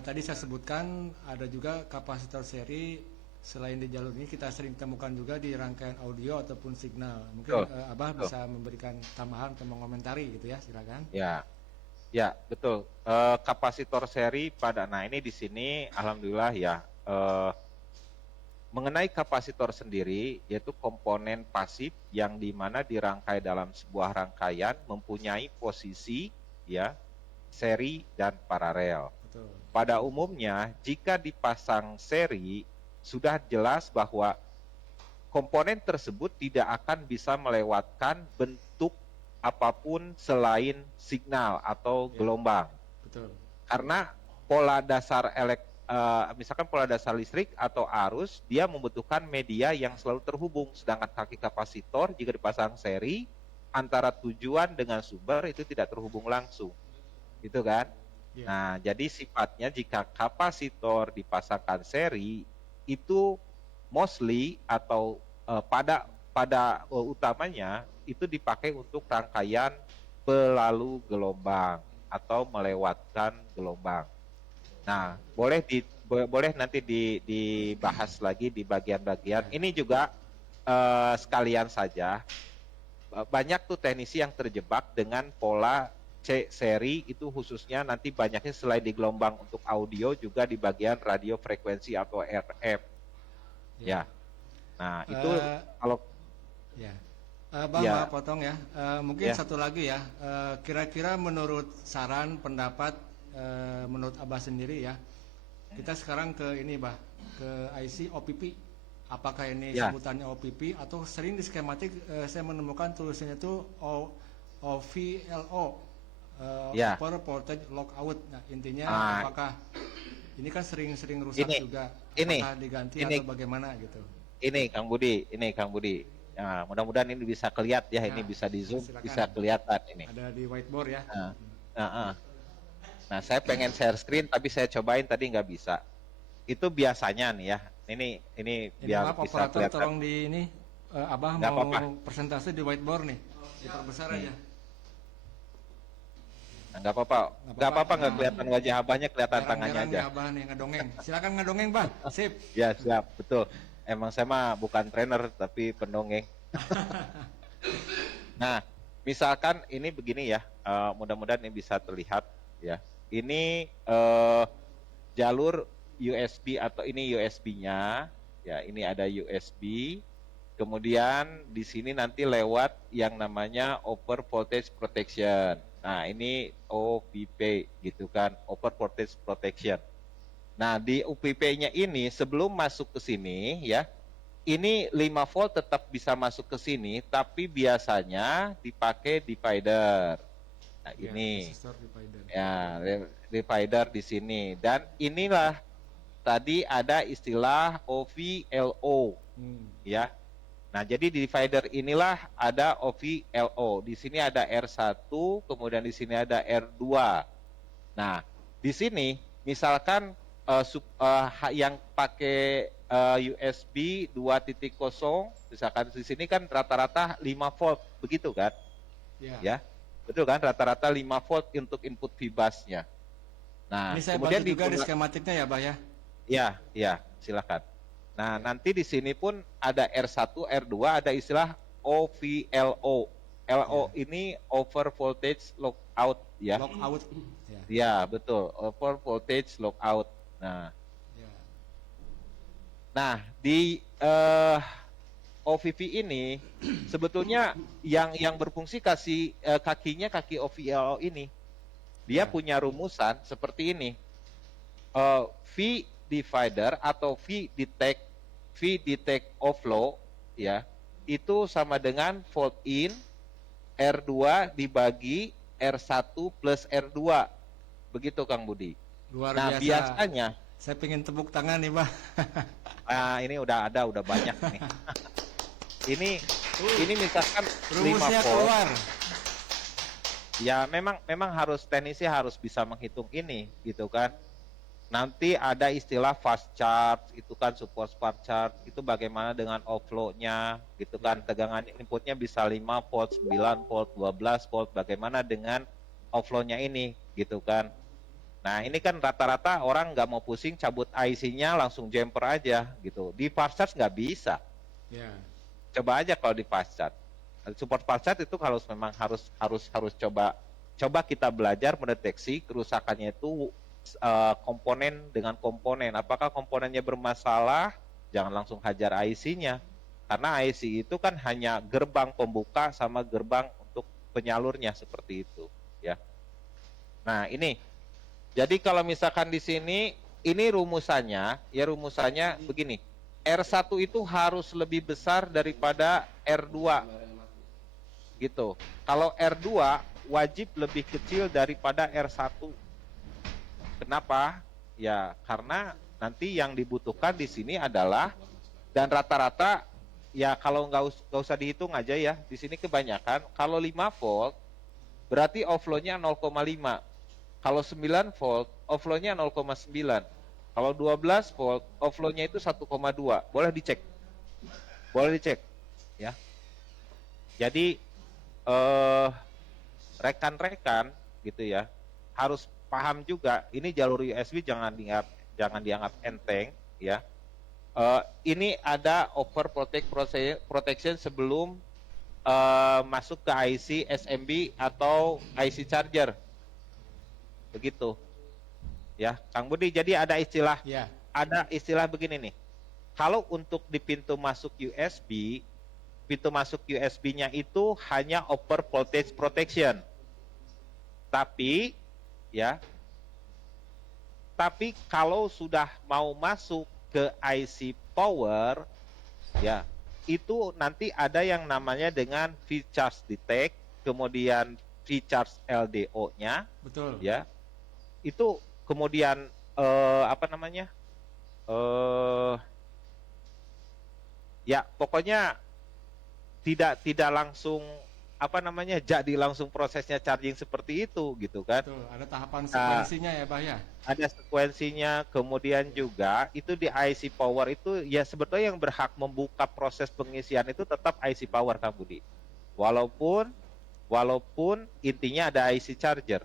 tadi saya sebutkan ada juga kapasitor seri selain di jalur ini kita sering temukan juga di rangkaian audio ataupun signal. Mungkin Betul. Abah Betul. bisa memberikan tambahan atau mengomentari gitu ya, silakan. Ya, betul. Kapasitor seri nah ini di sini alhamdulillah ya. Mengenai kapasitor sendiri, yaitu komponen pasif yang dimana dirangkai dalam sebuah rangkaian mempunyai posisi ya seri dan paralel. Betul. Pada umumnya, jika dipasang seri, sudah jelas bahwa komponen tersebut tidak akan bisa melewatkan bentuk apapun selain signal atau gelombang. Betul. Karena pola dasar misalkan pola dasar listrik atau arus, dia membutuhkan media yang selalu terhubung. Sedangkan kaki kapasitor jika dipasang seri, antara tujuan dengan sumber itu tidak terhubung langsung. Itu kan? Ya. Nah, jadi sifatnya jika kapasitor dipasangkan seri, itu mostly atau pada utamanya itu dipakai untuk rangkaian pelalu gelombang atau melewatkan gelombang. Nah, boleh nanti dibahas lagi di bagian-bagian. Ini juga sekalian saja banyak tuh teknisi yang terjebak dengan pola C seri itu khususnya nanti banyaknya selain di gelombang untuk audio juga di bagian radio frekuensi atau RF. Ya. Nah, itu kalau ya. Bang, ya. maaf potong ya. Mungkin Ya. satu lagi ya. Kira-kira menurut saran pendapat menurut Abah sendiri ya. Kita sekarang ke ini, Bah, ke IC OPP. Apakah ini Ya. sebutannya OPP atau sering di skematik saya menemukan tulisannya itu OVLO. Ya. Upper voltage lockout. Nah, intinya Ah. apakah ini kan sering rusak Ini. juga. Ini. Apakah diganti Ini. atau bagaimana gitu. Ini Kang Budi. Nah, mudah-mudahan ini bisa kelihatan ya, ini Nah, bisa di zoom, silakan. bisa kelihatan ini. Ada di whiteboard ya. Nah, saya pengen share screen tapi saya cobain tadi nggak bisa. Itu biasanya nih ya. Ini biar Maaf, bisa operator kelihatan. tolong di ini Abah Nggak mau apa-apa. presentasi di whiteboard nih. Diperbesar aja. Nah, nggak apa-apa. Nggak kelihatan wajah abahnya, kelihatan tangannya Jarang-jarang aja. nih Abah nih ngedongeng. Silakan ngedongeng, Bang. Sip. Ya, siap, betul. Emang saya mah bukan trainer tapi pendongeng. Nah, misalkan ini begini ya, mudah-mudahan ini bisa terlihat ya. Ini jalur USB atau ini USB-nya, ya ini ada USB. Kemudian di sini nanti lewat yang namanya Over Voltage Protection. Nah, ini OVP gitu kan, Over Voltage Protection. Nah, di UPP-nya ini sebelum masuk ke sini ya, ini 5 volt tetap bisa masuk ke sini, tapi biasanya dipakai divider. Nah, Ya, ini resistor divider. ya divider di sini, dan inilah tadi ada istilah OVLO ya. Nah, jadi di divider inilah ada OVLO. Di sini ada R1, kemudian di sini ada R2. Nah, di sini misalkan yang pakai USB 2.0, misalkan di sini kan rata-rata 5 volt, begitu kan? Ya. Ya. Betul kan? Rata-rata 5 volt untuk input V-busnya. Nah, Ini saya kemudian bantu juga di skematiknya ya, Bah ya. ya, silakan. Nah, nanti di sini pun ada R1, R2, ada istilah OVLO. LO ini over voltage lockout ya. Lockout. Ya. Ya, betul. Over voltage lockout. Nah, Ya. di OVV ini sebetulnya yang berfungsi kakinya kaki OVLO ini. Dia punya rumusan seperti ini. V divider atau V detect offload ya, itu sama dengan volt in R2 dibagi R1 plus R2. Begitu Kang Budi. Luar Nah, biasa. biasanya Saya pengen tepuk tangan nih, Bah. ini udah banyak nih. Ini misalkan 5 Rumusnya volt. keluar. Ya, memang harus teknisi harus bisa menghitung ini gitu kan. Nanti ada istilah fast charge, itu kan support spark charge, itu bagaimana dengan offload-nya gitu kan. Tegangan inputnya bisa 5 volt, 9 volt, 12 volt, bagaimana dengan offload-nya ini gitu kan. Nah, ini kan rata-rata orang nggak mau pusing, cabut IC-nya langsung jumper aja gitu. Di fast charge nggak bisa. Ya. Coba aja kalau di fast charge. Support fast charge itu memang harus coba kita belajar mendeteksi kerusakannya itu komponen dengan komponen. Apakah komponennya bermasalah? Jangan langsung hajar IC-nya. Karena IC itu kan hanya gerbang pembuka sama gerbang untuk penyalurnya, seperti itu ya. Nah, ini. Jadi kalau misalkan di sini ini rumusannya begini. R1 itu harus lebih besar daripada R2. Gitu. Kalau R2 wajib lebih kecil daripada R1. Kenapa? Ya, karena nanti yang dibutuhkan di sini adalah, dan rata-rata ya kalau nggak usah dihitung aja ya. Di sini kebanyakan kalau 5 volt berarti offload-nya 0,5. Kalau 9 volt offload-nya 0,9. Kalau 12 volt offload-nya itu 1,2. Boleh dicek. Ya. Jadi rekan-rekan gitu ya harus paham juga, ini jalur USB jangan dianggap enteng ya. Ini ada over protection sebelum masuk ke IC SMB atau IC charger, begitu ya Kang Budi. Jadi ada istilah begini nih, kalau untuk di pintu masuk USB-nya itu hanya over voltage protection. Tapi kalau sudah mau masuk ke IC power ya, itu nanti ada yang namanya dengan V-Charge Detect, kemudian V-Charge LDO-nya. Betul. Ya. Itu kemudian ya pokoknya tidak langsung jadi langsung prosesnya charging seperti itu gitu kan. Betul, ada tahapan sekuensinya ya, Bah ya. Ada sekuensinya, kemudian juga itu di IC power itu ya sebetulnya yang berhak membuka proses pengisian itu tetap IC power Kang Budi. Walaupun intinya ada IC charger.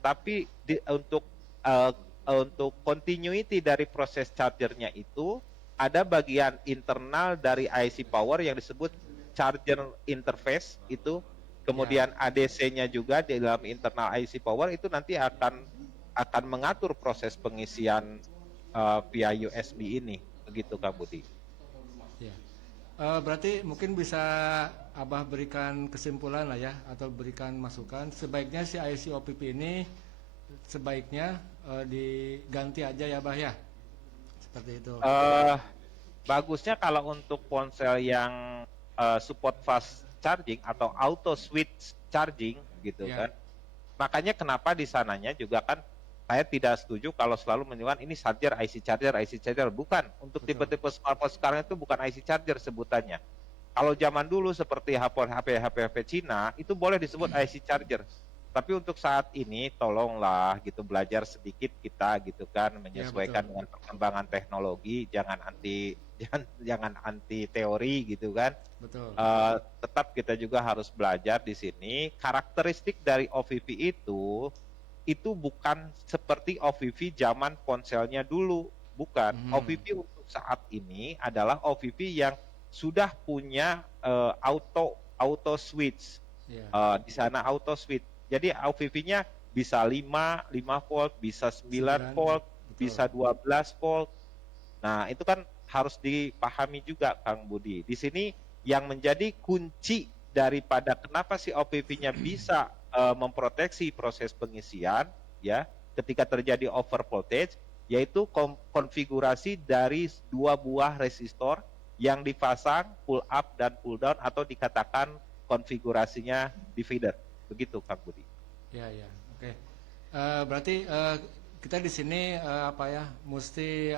Tapi untuk continuity dari proses chargernya itu ada bagian internal dari IC power yang disebut charger interface itu. Kemudian ADC-nya juga di dalam internal IC power itu nanti akan mengatur proses pengisian via USB ini, begitu Kak Budi. Ya. Berarti mungkin bisa Abah berikan kesimpulan lah ya, atau berikan masukan. Sebaiknya si IC OPP ini sebaiknya diganti aja ya, Bah ya. seperti itu. Bagusnya kalau untuk ponsel yang support fast charging atau auto switch charging gitu Ya. kan. Makanya kenapa di sananya juga kan saya tidak setuju kalau selalu menyebutkan ini charger, IC charger, IC charger. Bukan. Untuk Betul. tipe-tipe smartphone sekarang itu bukan IC charger sebutannya. Kalau zaman dulu seperti HP Cina itu boleh disebut IC charger. Tapi untuk saat ini tolonglah gitu belajar sedikit kita gitu kan menyesuaikan betul. dengan perkembangan teknologi, jangan anti teori gitu kan. Betul. Tetap kita juga harus belajar di sini. Karakteristik dari OVV itu bukan seperti OVV zaman ponselnya dulu, bukan. OVV untuk saat ini adalah OVV yang sudah punya auto switch. Ya. Di sana auto switch. Jadi OVV-nya bisa 5 volt, bisa 9 volt, betul. bisa 12 volt. Nah, itu kan harus dipahami juga Kang Budi. Di sini yang menjadi kunci daripada kenapa si OVV-nya bisa memproteksi proses pengisian ya ketika terjadi over voltage, yaitu konfigurasi dari 2 buah resistor yang dipasang pull up dan pull down atau dikatakan konfigurasinya divider. Begitu Kang Budi. Ya, oke. Berarti kita di sini mesti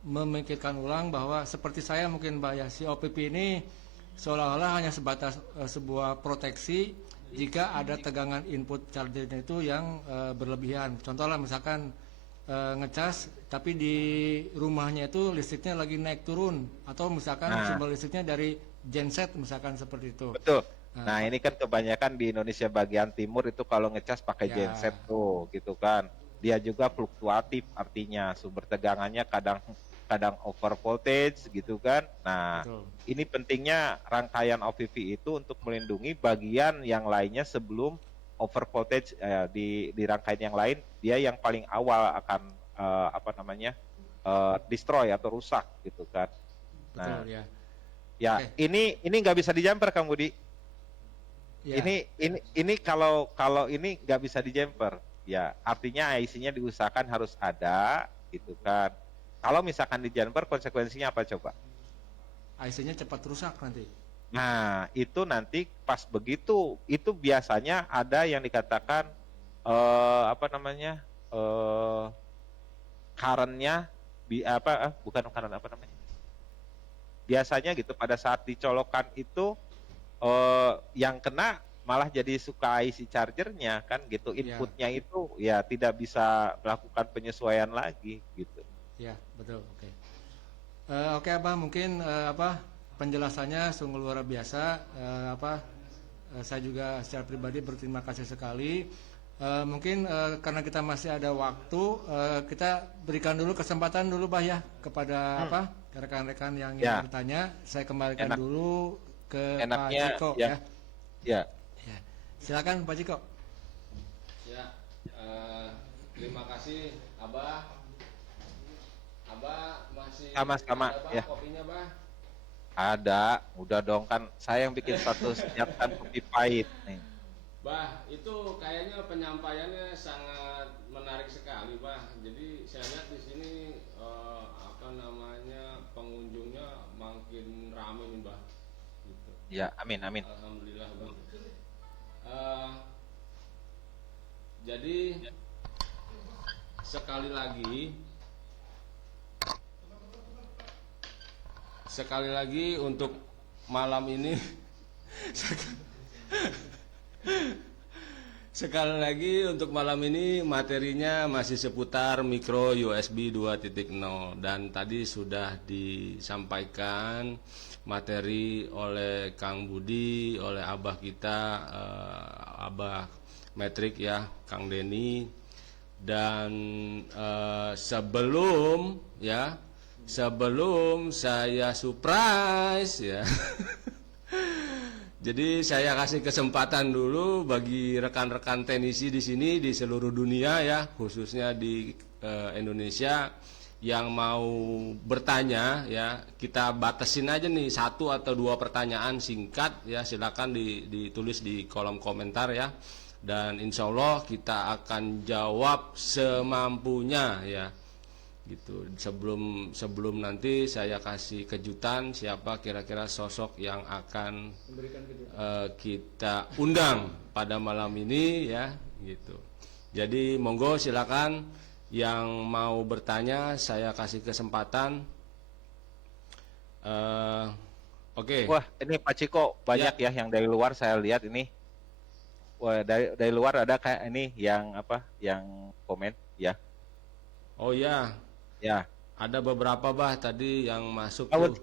memikirkan ulang bahwa seperti saya mungkin Mbak ya, si OPP ini seolah-olah hanya sebatas sebuah proteksi jika ada tegangan input chargernya itu yang berlebihan. Contohnya misalkan ngecas tapi di rumahnya itu listriknya lagi naik turun, atau misalkan sumber listriknya dari genset misalkan seperti itu. Betul. Nah, ini kan kebanyakan di Indonesia bagian timur itu kalau ngecas pakai genset tuh gitu kan. Dia juga fluktuatif, artinya sumber tegangannya kadang over voltage gitu kan. Nah, Betul. ini pentingnya rangkaian OVV itu untuk melindungi bagian yang lainnya sebelum over voltage di rangkaian yang lain dia yang paling awal akan destroy atau rusak gitu kan. Nah, Betul, ya. Ya, ini nggak bisa dijumper Kang Budi. Ya. Ini kalau ini nggak bisa dijumper, ya artinya IC-nya diusahakan harus ada, gitu kan. Kalau misalkan dijumper, konsekuensinya apa coba? IC-nya cepat rusak nanti. Nah, itu nanti pas begitu, itu biasanya ada yang dikatakan current-nya bukan current biasanya gitu pada saat dicolokkan itu yang kena malah jadi suka IC chargernya kan gitu, inputnya itu ya tidak bisa melakukan penyesuaian lagi gitu. Ya, betul. Oke. Oke Abah, mungkin penjelasannya sungguh luar biasa. Saya juga secara pribadi berterima kasih sekali. Mungkin karena kita masih ada waktu, kita berikan dulu kesempatan dulu Bah ya kepada rekan-rekan yang ingin bertanya. Saya kembalikan dulu ke Pak Ciko ya. Ya. Silakan Pak Ciko. Ya, terima kasih Abah. Abah masih Sama-sama ada, Bah, ya. kopinya Bah? Ada, udah dong kan saya yang bikin satu siapkan kopi pahit nih. Bah, itu kayaknya penyampaiannya sangat menarik sekali, Bah. Jadi saya lihat di sini pengunjungnya makin ramai nih, Bah. Gitu. Ya, amin. Alhamdulillah, Bang. Jadi sekali lagi untuk malam ini sekali lagi untuk malam ini materinya masih seputar micro USB 2.0, dan tadi sudah disampaikan materi oleh Kang Budi, oleh Abah kita, Abah Metrik ya, Kang Denny. Dan sebelum saya surprise ya. Jadi saya kasih kesempatan dulu bagi rekan-rekan teknisi di sini di seluruh dunia ya, khususnya di Indonesia yang mau bertanya ya, kita batasin aja nih 1 atau 2 pertanyaan singkat ya, silakan ditulis di kolom komentar ya, dan insya Allah kita akan jawab semampunya ya. gitu. Sebelum nanti saya kasih kejutan siapa kira-kira sosok yang akan Memberikan kejutan. kita undang pada malam ini ya gitu. Jadi monggo silakan yang mau bertanya, saya kasih kesempatan. Oke. Wah, ini Pak Ciko banyak ya yang dari luar saya lihat ini. Wah, dari luar ada kayak ini yang apa? Yang komen ya. Oh ya, Ya. ada beberapa bah tadi yang masuk I tuh.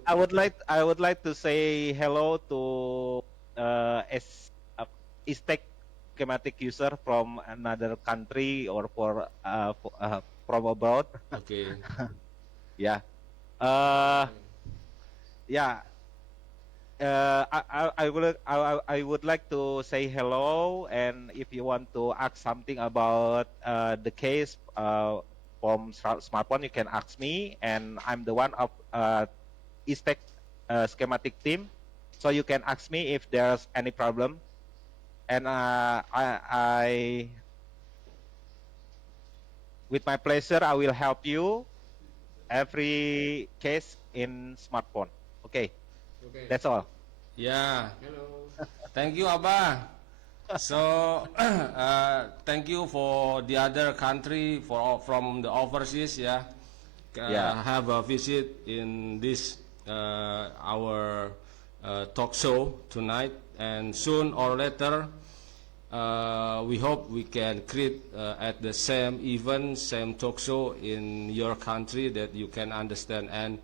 would like to say hello to Istek schematic user from another country or from abroad. Oke. Yeah. Uh, yeah. I would like to say hello, and if you want to ask something about the case from smartphone, you can ask me, and I'm the one of Istek schematic team, so you can ask me if there's any problem, and I with my pleasure I will help you every case in smartphone. Okay. Oke. That's all. Ya, Halo. thank you Abah. So thank you for the other country from the overseas ya. Yeah. Have a visit in this our talk show tonight, and soon or later we hope we can create at the same event, same talk show in your country that you can understand. And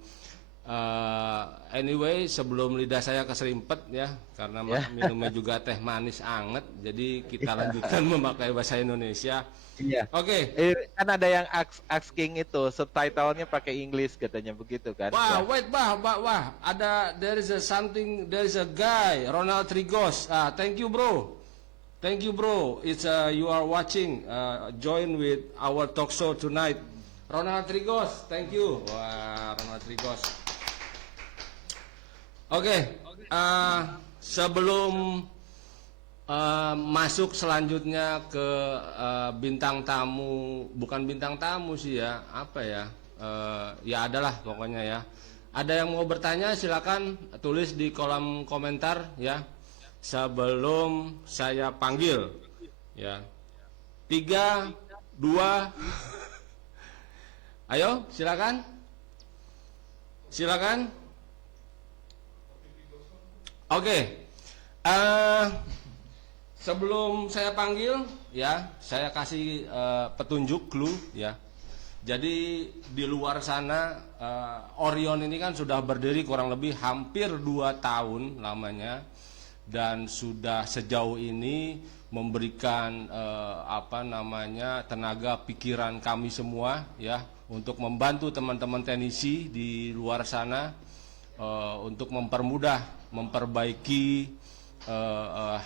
anyway, sebelum lidah saya keserimpet ya, karena minumnya juga teh manis anget, jadi kita lanjutkan memakai bahasa Indonesia. Iya. Oke. Kan ada yang asking itu subtitlenya pakai English katanya begitu kan? Wah, wait, wah, ada there is a guy, Ronald Trigos. Thank you bro. It's you are watching, join with our talk show tonight. Ronald Trigos, thank you. Wah, Ronald Trigos. Oke, sebelum masuk selanjutnya ke bintang tamu, bukan bintang tamu sih ya, apa ya? Ya adalah pokoknya ya. Ada yang mau bertanya silakan tulis di kolom komentar ya. Sebelum saya panggil ya. 3, 2. Ayo, silakan. Oke. Sebelum saya panggil ya, saya kasih petunjuk clue ya. Jadi di luar sana Orion ini kan sudah berdiri kurang lebih hampir 2 tahun lamanya, dan sudah sejauh ini memberikan tenaga pikiran kami semua ya untuk membantu teman-teman teknisi di luar sana untuk memperbaiki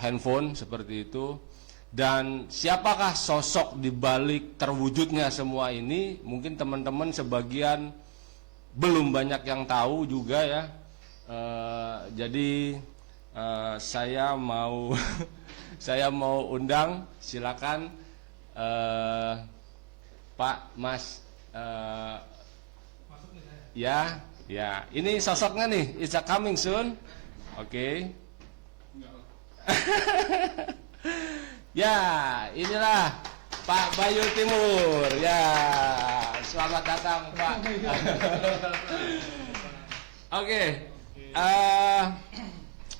handphone seperti itu. Dan siapakah sosok di balik terwujudnya semua ini? Mungkin teman-teman sebagian belum banyak yang tahu juga ya. Jadi saya mau saya mau undang, silakan Pak Mas ya ini sosoknya nih, it's a coming soon. Oke. Ya, inilah Pak Bayu Timur. Ya, selamat datang Pak. Oke.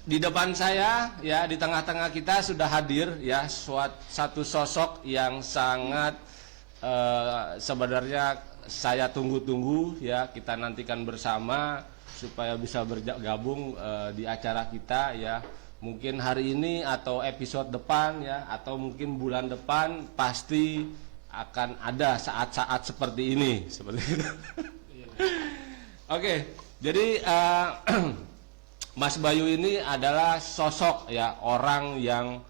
Di depan saya ya, di tengah-tengah kita sudah hadir ya satu sosok yang sangat sebenarnya saya tunggu-tunggu ya, kita nantikan bersama supaya bisa bergabung di acara kita ya. Mungkin hari ini atau episode depan ya, atau mungkin bulan depan pasti akan ada saat-saat seperti ini, seperti itu. Oke, jadi Mas Bayu ini adalah sosok ya, orang yang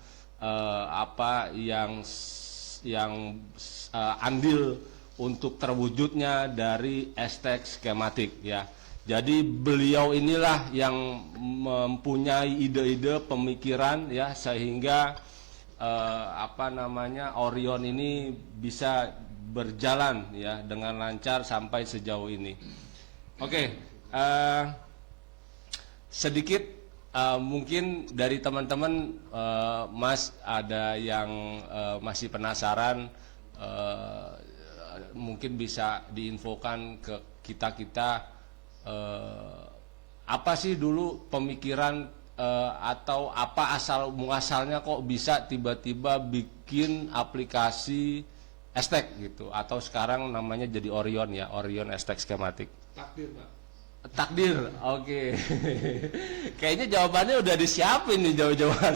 andil untuk terwujudnya dari Istek Schematic ya. Jadi beliau inilah yang mempunyai ide-ide pemikiran ya, sehingga Orion ini bisa berjalan ya dengan lancar sampai sejauh ini. Oke, sedikit mungkin dari teman-teman Mas ada yang masih penasaran, mungkin bisa diinfokan ke kita apa sih dulu pemikiran atau apa asal muasalnya kok bisa tiba-tiba bikin aplikasi Estek gitu, atau sekarang namanya jadi Orion ya, Orion Estek Skematik. Takdir, Pak. Takdir, oke. Kayaknya jawabannya udah disiapin nih jauh-jauhan.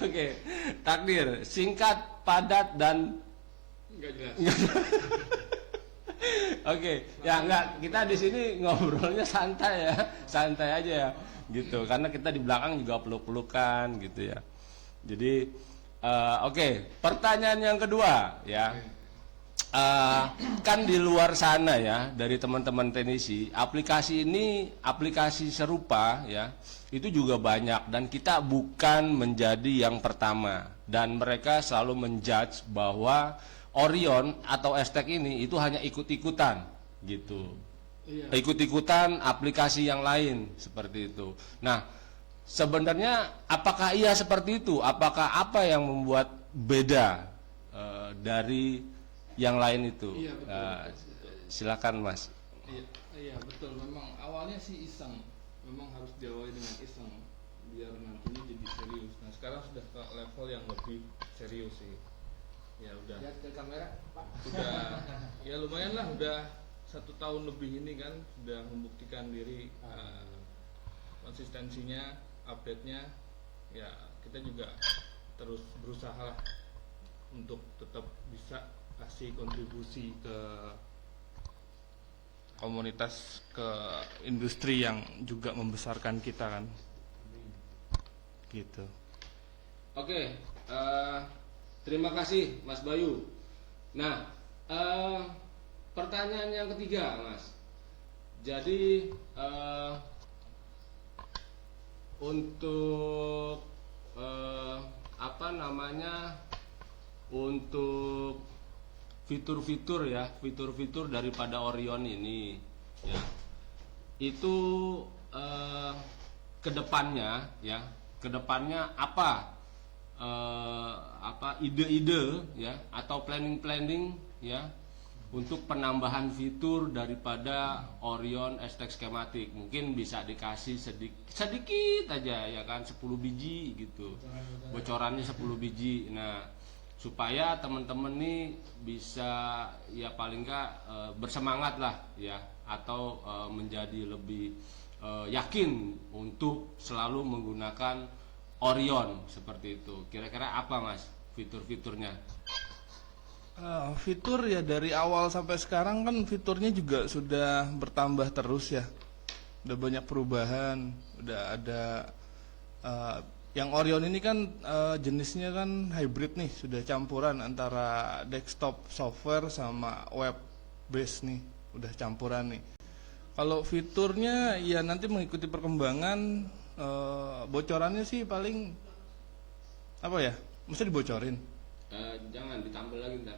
Oke, takdir, singkat, padat dan Enggak jelas. Oke, ya enggak, kita di sini ngobrolnya santai ya, santai aja ya, gitu. Karena kita di belakang juga peluk-pelukan gitu ya. Jadi, oke, pertanyaan yang kedua ya. Kan di luar sana ya, dari teman-teman teknisi, aplikasi ini, aplikasi serupa ya, itu juga banyak dan kita bukan menjadi yang pertama, dan mereka selalu menjudge bahwa Orion atau Estek ini itu hanya ikut-ikutan gitu. Iya. Ikut-ikutan aplikasi yang lain seperti itu. Nah, sebenarnya apakah iya seperti itu? Apakah apa yang membuat beda dari yang lain itu? Iya, betul. Silakan Mas. Iya, betul. Memang awalnya sih iseng. Memang harus diawali dengan iseng biar nantinya jadi serius. Nah, sekarang sudah ke level yang lebih serius sih. Ya udah. Lihat ke kamera, Pak. Udah. Ya lumayan lah, udah 1 tahun lebih ini kan sudah membuktikan diri, konsistensinya, update-nya. Ya, kita juga terus berusaha lah untuk tetap bisa kasih kontribusi ke komunitas, ke industri yang juga membesarkan kita kan, gitu. Oke, terima kasih Mas Bayu. Nah, pertanyaan yang ketiga Mas. Jadi untuk apa namanya, untuk fitur-fitur ya, fitur-fitur daripada Orion ini ya, itu kedepannya ya, kedepannya apa ide-ide ya atau planning ya untuk penambahan fitur daripada Orion Estek Skematik. Mungkin bisa dikasih sedikit aja ya kan, 10 biji gitu, bocorannya 10 biji. Nah, supaya teman-teman nih bisa ya paling nggak bersemangat lah ya, atau menjadi lebih yakin untuk selalu menggunakan Orion seperti itu. Kira-kira apa Mas fitur-fiturnya? Fitur ya dari awal sampai sekarang kan fiturnya juga sudah bertambah terus ya. Udah banyak perubahan, udah ada yang Orion ini kan jenisnya kan hybrid nih, sudah campuran antara desktop software sama web base nih, udah campuran nih. Kalau fiturnya ya nanti mengikuti perkembangan, bocorannya sih paling apa ya? Mesti dibocorin. Jangan ditambah lagi ntar.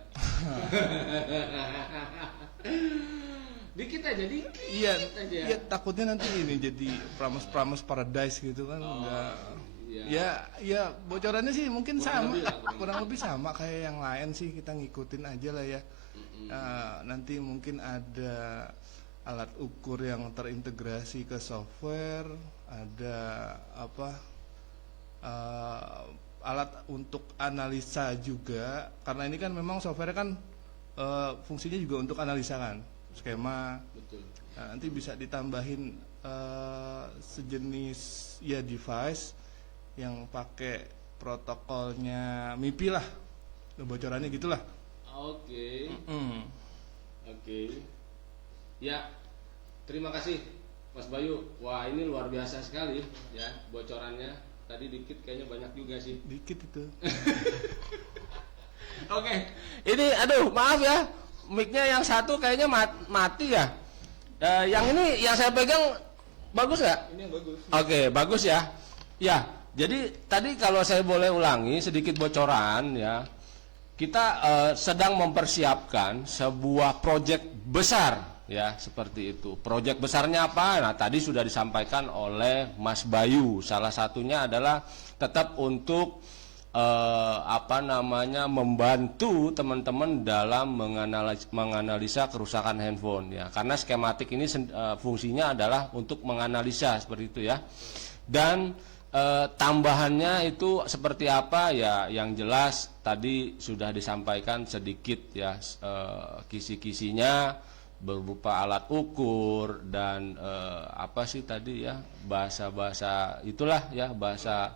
Dikit aja, dikit Iya, aja. iya takutnya nanti ini jadi Promise Paradise gitu kan. Ya bocorannya sih mungkin kurang lebih sama kayak yang lain sih, kita ngikutin aja lah ya. Nanti mungkin ada alat ukur yang terintegrasi ke software, ada alat untuk analisa juga, karena ini kan memang software kan fungsinya juga untuk analisa kan, skema. Betul. Nah, nanti bisa ditambahin sejenis ya device yang pakai protokolnya MIPI lah, bocorannya gitulah. Oke. Oke. Ya, terima kasih Mas Bayu. Wah, ini luar biasa sekali ya bocorannya. Tadi dikit, kayaknya banyak juga sih. Dikit itu. Oke. Ini aduh, maaf ya. Mic-nya yang satu kayaknya mati ya. Yang ini yang saya pegang bagus nggak? Ini yang bagus. Oke, bagus ya. Ya, jadi tadi kalau saya boleh ulangi sedikit bocoran ya. kita sedang mempersiapkan sebuah proyek besar, ya, seperti itu. Proyek besarnya apa? Nah, tadi sudah disampaikan oleh Mas Bayu. Salah satunya adalah tetap untuk membantu teman-teman dalam menganalisa kerusakan handphone, ya. Karena skematik ini fungsinya adalah untuk menganalisa seperti itu, ya. Dan tambahannya itu seperti apa, ya, yang jelas tadi sudah disampaikan sedikit, ya, kisi-kisinya berupa alat ukur dan apa sih tadi, ya, bahasa itulah, ya, bahasa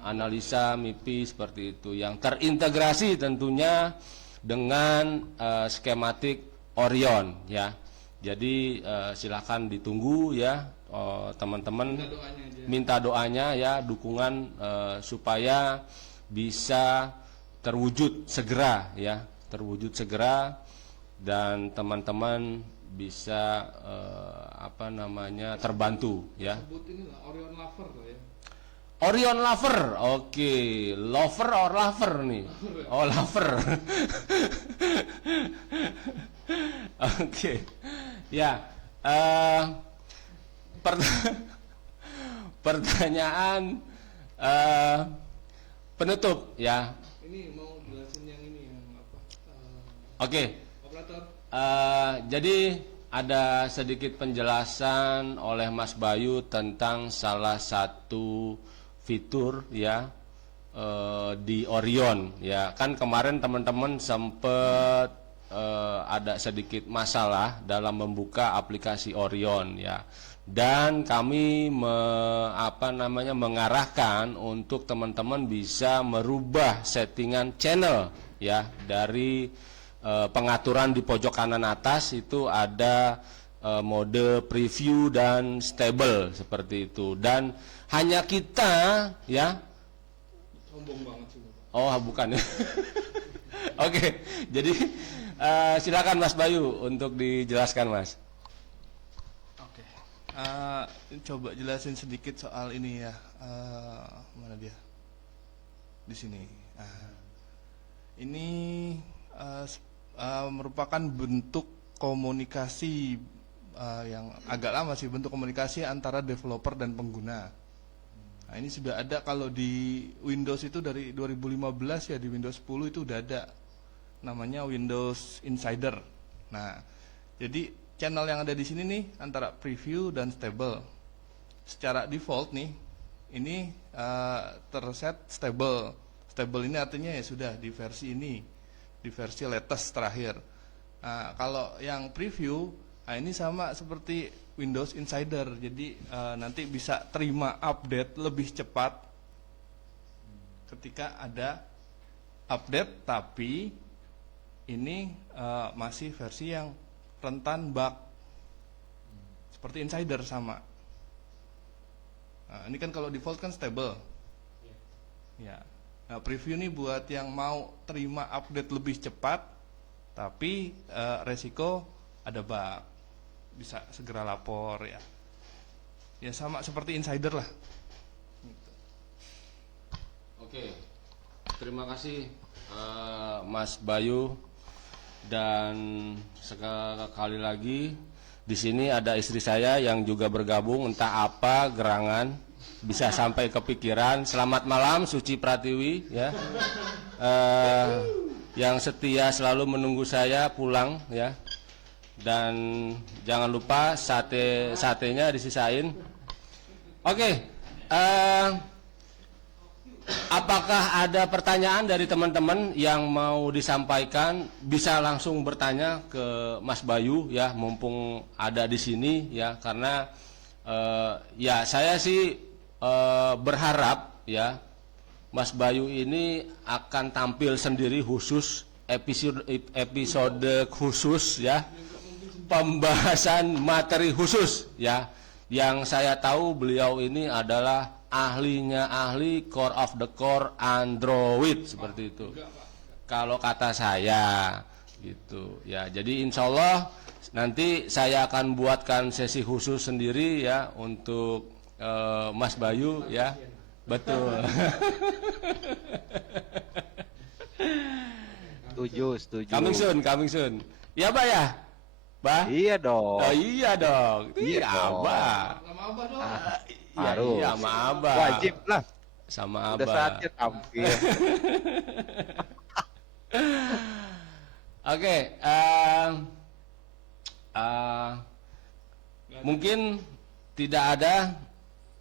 analisa MIPI seperti itu yang terintegrasi tentunya dengan skematik Orion, ya. Jadi silakan ditunggu, ya, teman-teman, minta doanya, ya, dukungan supaya bisa terwujud segera, ya, terwujud segera, dan teman-teman bisa terbantu, ya. Sebut inilah Orion Lover loh, ya. Orion Lover, oke, lover or lover nih? Oh, lover. Oke, ya. Pertanyaan penutup, ya. Ini mau jelasin yang ini yang apa? Oke. Operator. Jadi ada sedikit penjelasan oleh Mas Bayu tentang salah satu fitur, ya, di Orion, ya. Kan kemarin teman-teman sempat ada sedikit masalah dalam membuka aplikasi Orion, ya. Dan kami mengarahkan untuk teman-teman bisa merubah settingan channel, ya, dari pengaturan di pojok kanan atas itu ada mode preview dan stable seperti itu, dan hanya kita, ya. Sombong banget sih, Bapak. Oh, bukan. Oke, jadi silakan Mas Bayu untuk dijelaskan, Mas. Oke. Coba jelasin sedikit soal ini, ya. Mana dia? Di sini. Ini merupakan bentuk komunikasi yang agak lama sih, bentuk komunikasi antara developer dan pengguna. Nah, ini sudah ada kalau di Windows itu dari 2015, ya, di Windows 10 itu udah ada namanya Windows Insider. Nah, jadi channel yang ada di sini nih antara preview dan stable. Secara default nih, ini terset stable. Stable ini artinya ya sudah di versi ini, di versi latest terakhir. Nah, kalau yang preview, nah ini sama seperti Windows Insider. Jadi nanti bisa terima update lebih cepat ketika ada update, tapi ini masih versi yang rentan bug. Seperti Insider sama. Nah, ini kan kalau default kan stable. Ya. Nah, preview ini buat yang mau terima update lebih cepat, tapi resiko ada bug, bisa segera lapor, ya. Ya sama seperti Insider lah. Oke, terima kasih Mas Bayu, dan sekali lagi di sini ada istri saya yang juga bergabung, entah apa gerangan bisa sampai kepikiran. Selamat malam Suci Pratiwi, ya, yang setia selalu menunggu saya pulang, ya. Dan jangan lupa satenya disisain. Oke, apakah ada pertanyaan dari teman-teman yang mau disampaikan? Bisa langsung bertanya ke Mas Bayu, ya, mumpung ada di sini, ya, karena ya saya sih berharap, ya, Mas Bayu ini akan tampil sendiri khusus episode khusus, ya, pembahasan materi khusus, ya. Yang saya tahu beliau ini adalah ahlinya ahli, core of the core Android, seperti itu. Kalau kata saya, gitu, ya. Jadi insya Allah nanti saya akan buatkan sesi khusus sendiri, ya, untuk Mas Bayu, ya. Betul. Setuju. Coming soon. Ya, Bah ya? Bah? Iya dong. Oh, iya dong. Iya Iya, dong. Abah. Nama Abah dong. Iya, Harus. iya, sama Abah. Wajib lah. Sama Udah Abah. saatnya tampil. Oke, mungkin tidak ada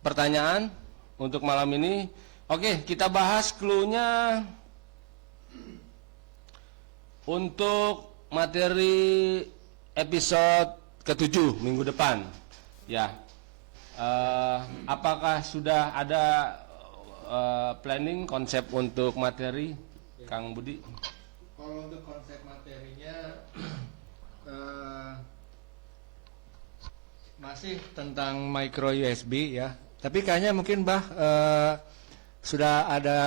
pertanyaan untuk malam ini. Oke, kita bahas clue-nya untuk materi episode ke-7 minggu depan. Ya, apakah sudah ada planning konsep untuk materi, Kang Budi? Kalau untuk konsep materinya masih tentang micro USB ya. Tapi kayaknya mungkin sudah ada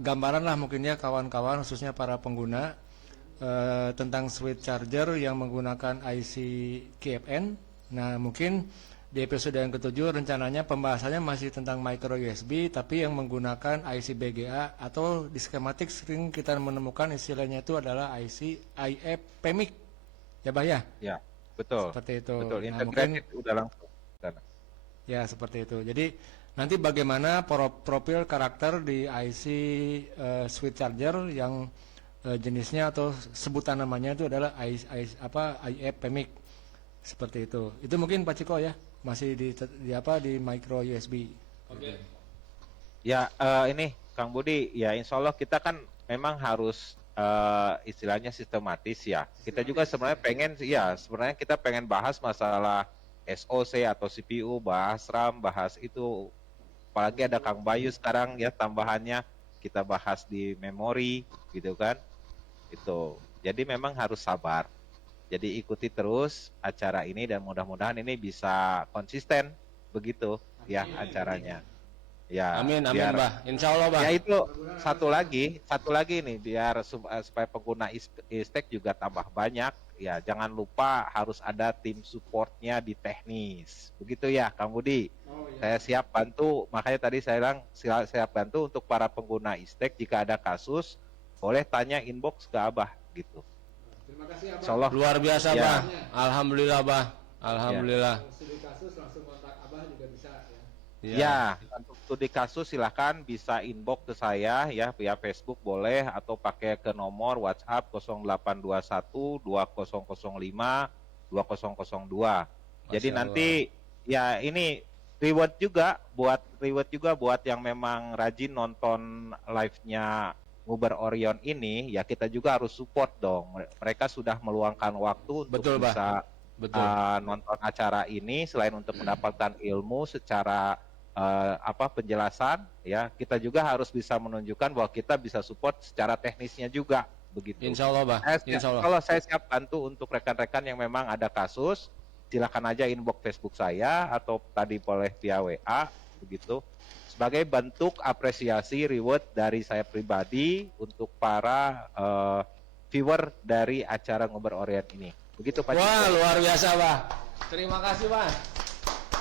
gambaran lah mungkin ya kawan-kawan khususnya para pengguna tentang switch charger yang menggunakan IC KFN. Nah, mungkin di episode yang ke-7 rencananya pembahasannya masih tentang micro USB tapi yang menggunakan IC BGA atau di skematik sering kita menemukan istilahnya itu adalah IC IF PMIC. Ya, Bah ya? Ya, betul. Seperti itu. Betul, Nah, integrated udah langsung sana. Ya, seperti itu. Jadi nanti bagaimana profil karakter di IC switch charger yang jenisnya atau sebutan namanya itu adalah IF PMIC. Seperti itu. Itu mungkin Pak Ciko ya, masih di micro USB. Oke. Ya, ini Kang Budi, ya insya Allah kita kan memang harus istilahnya sistematis ya. Kita juga sebenarnya kita pengen bahas masalah SoC atau CPU, bahas RAM, bahas itu. Apalagi ada Kang Bayu sekarang ya tambahannya kita bahas di memori gitu kan. Itu. Jadi memang harus sabar. Jadi ikuti terus acara ini dan mudah-mudahan ini bisa konsisten begitu ya acaranya. Ya. Amin, biar- Bah. Insya Allah, Bah. Ya itu satu lagi nih biar supaya pengguna istek juga tambah banyak. Ya jangan lupa harus ada tim supportnya di teknis. Begitu ya, Kang Budi. Oh, ya. Saya siap bantu. Makanya tadi saya bilang siap bantu untuk para pengguna istek jika ada kasus boleh tanya inbox ke Abah gitu. Terima kasih Abah. Insya Allah. Luar biasa, Ya. Bah. Alhamdulillah, Bah. Alhamdulillah. Studi kasus langsung kontak Abah juga bisa ya. Ya, untuk studi kasus silahkan bisa inbox ke saya ya via Facebook boleh atau pakai ke nomor WhatsApp 0821 2005 2002. Jadi Masya nanti ya ini reward juga buat yang memang rajin nonton live-nya Nguber Orion ini ya kita juga harus support dong. Mereka sudah meluangkan waktu untuk Betul, Bah. bisa Betul. nonton acara ini selain untuk mendapatkan ilmu secara penjelasan ya kita juga harus bisa menunjukkan bahwa kita bisa support secara teknisnya juga begitu. Insya Allah, Bah. Insya Allah. Kalau saya siap bantu untuk rekan-rekan yang memang ada kasus silakan aja inbox Facebook saya atau tadi boleh via WA begitu sebagai bentuk apresiasi reward dari saya pribadi untuk para viewer dari acara Nguber Orion ini. Begitu Pak. Wah, Ciko. luar biasa, Bah. Terima kasih, Bah.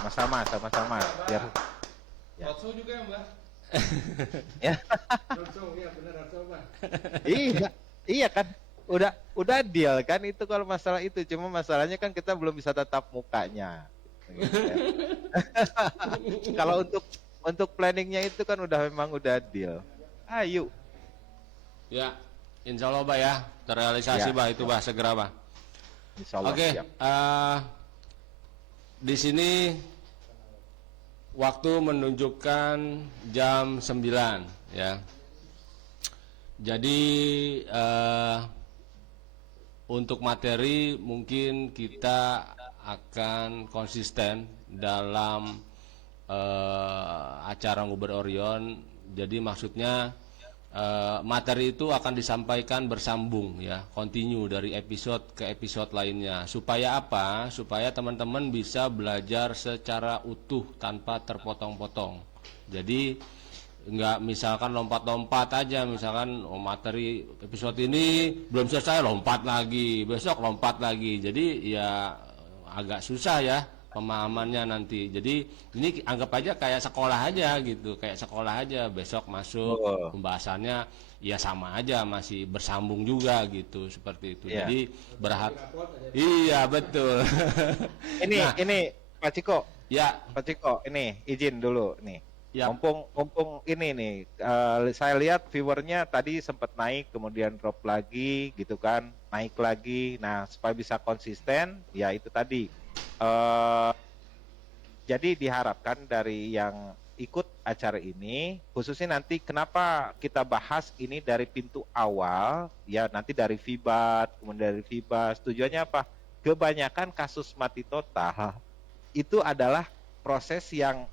Sama-sama. Biar Roadshow juga ya, Mbak? ya. Roadshow, ya benar roadshow Pak. Iya kan. Udah deal kan itu kalau masalah itu. Cuma masalahnya kan kita belum bisa tatap mukanya. Gitu kan. Kalau untuk planningnya itu kan memang udah deal. Ayo. Ya, insya Allah, Bah ya. Terrealisasi, Ya. Bah, itu, Bah, segera, Bah. Insya Allah Oke, siap. di sini waktu menunjukkan jam 9 ya. Jadi untuk materi mungkin kita akan konsisten dalam acara Nguber Orion. Jadi maksudnya materi itu akan disampaikan bersambung ya, continue dari episode ke episode lainnya. Supaya apa? Supaya teman-teman bisa belajar secara utuh tanpa terpotong-potong. Jadi nggak misalkan lompat-lompat aja, misalkan materi episode ini belum selesai lompat lagi, besok lompat lagi. Jadi ya agak susah ya pemahamannya nanti. Jadi ini anggap aja kayak sekolah aja gitu, kayak sekolah aja. Besok masuk Oh, pembahasannya ya sama aja, masih bersambung juga gitu, seperti itu. iya. Jadi berharap, Rapot aja. iya betul. Nah, Ini Pak Ciko, ya, Pak Ciko, ini izin dulu nih. ya, Mumpung ini nih, saya lihat viewernya tadi sempat naik, kemudian drop lagi, gitu kan, naik lagi. Nah, supaya bisa konsisten, ya itu tadi. eh Jadi diharapkan dari yang ikut acara ini, khususnya nanti kenapa kita bahas ini dari pintu awal, ya nanti dari FIBAT, kemudian dari FIBAS, tujuannya apa? Kebanyakan kasus mati total itu adalah proses yang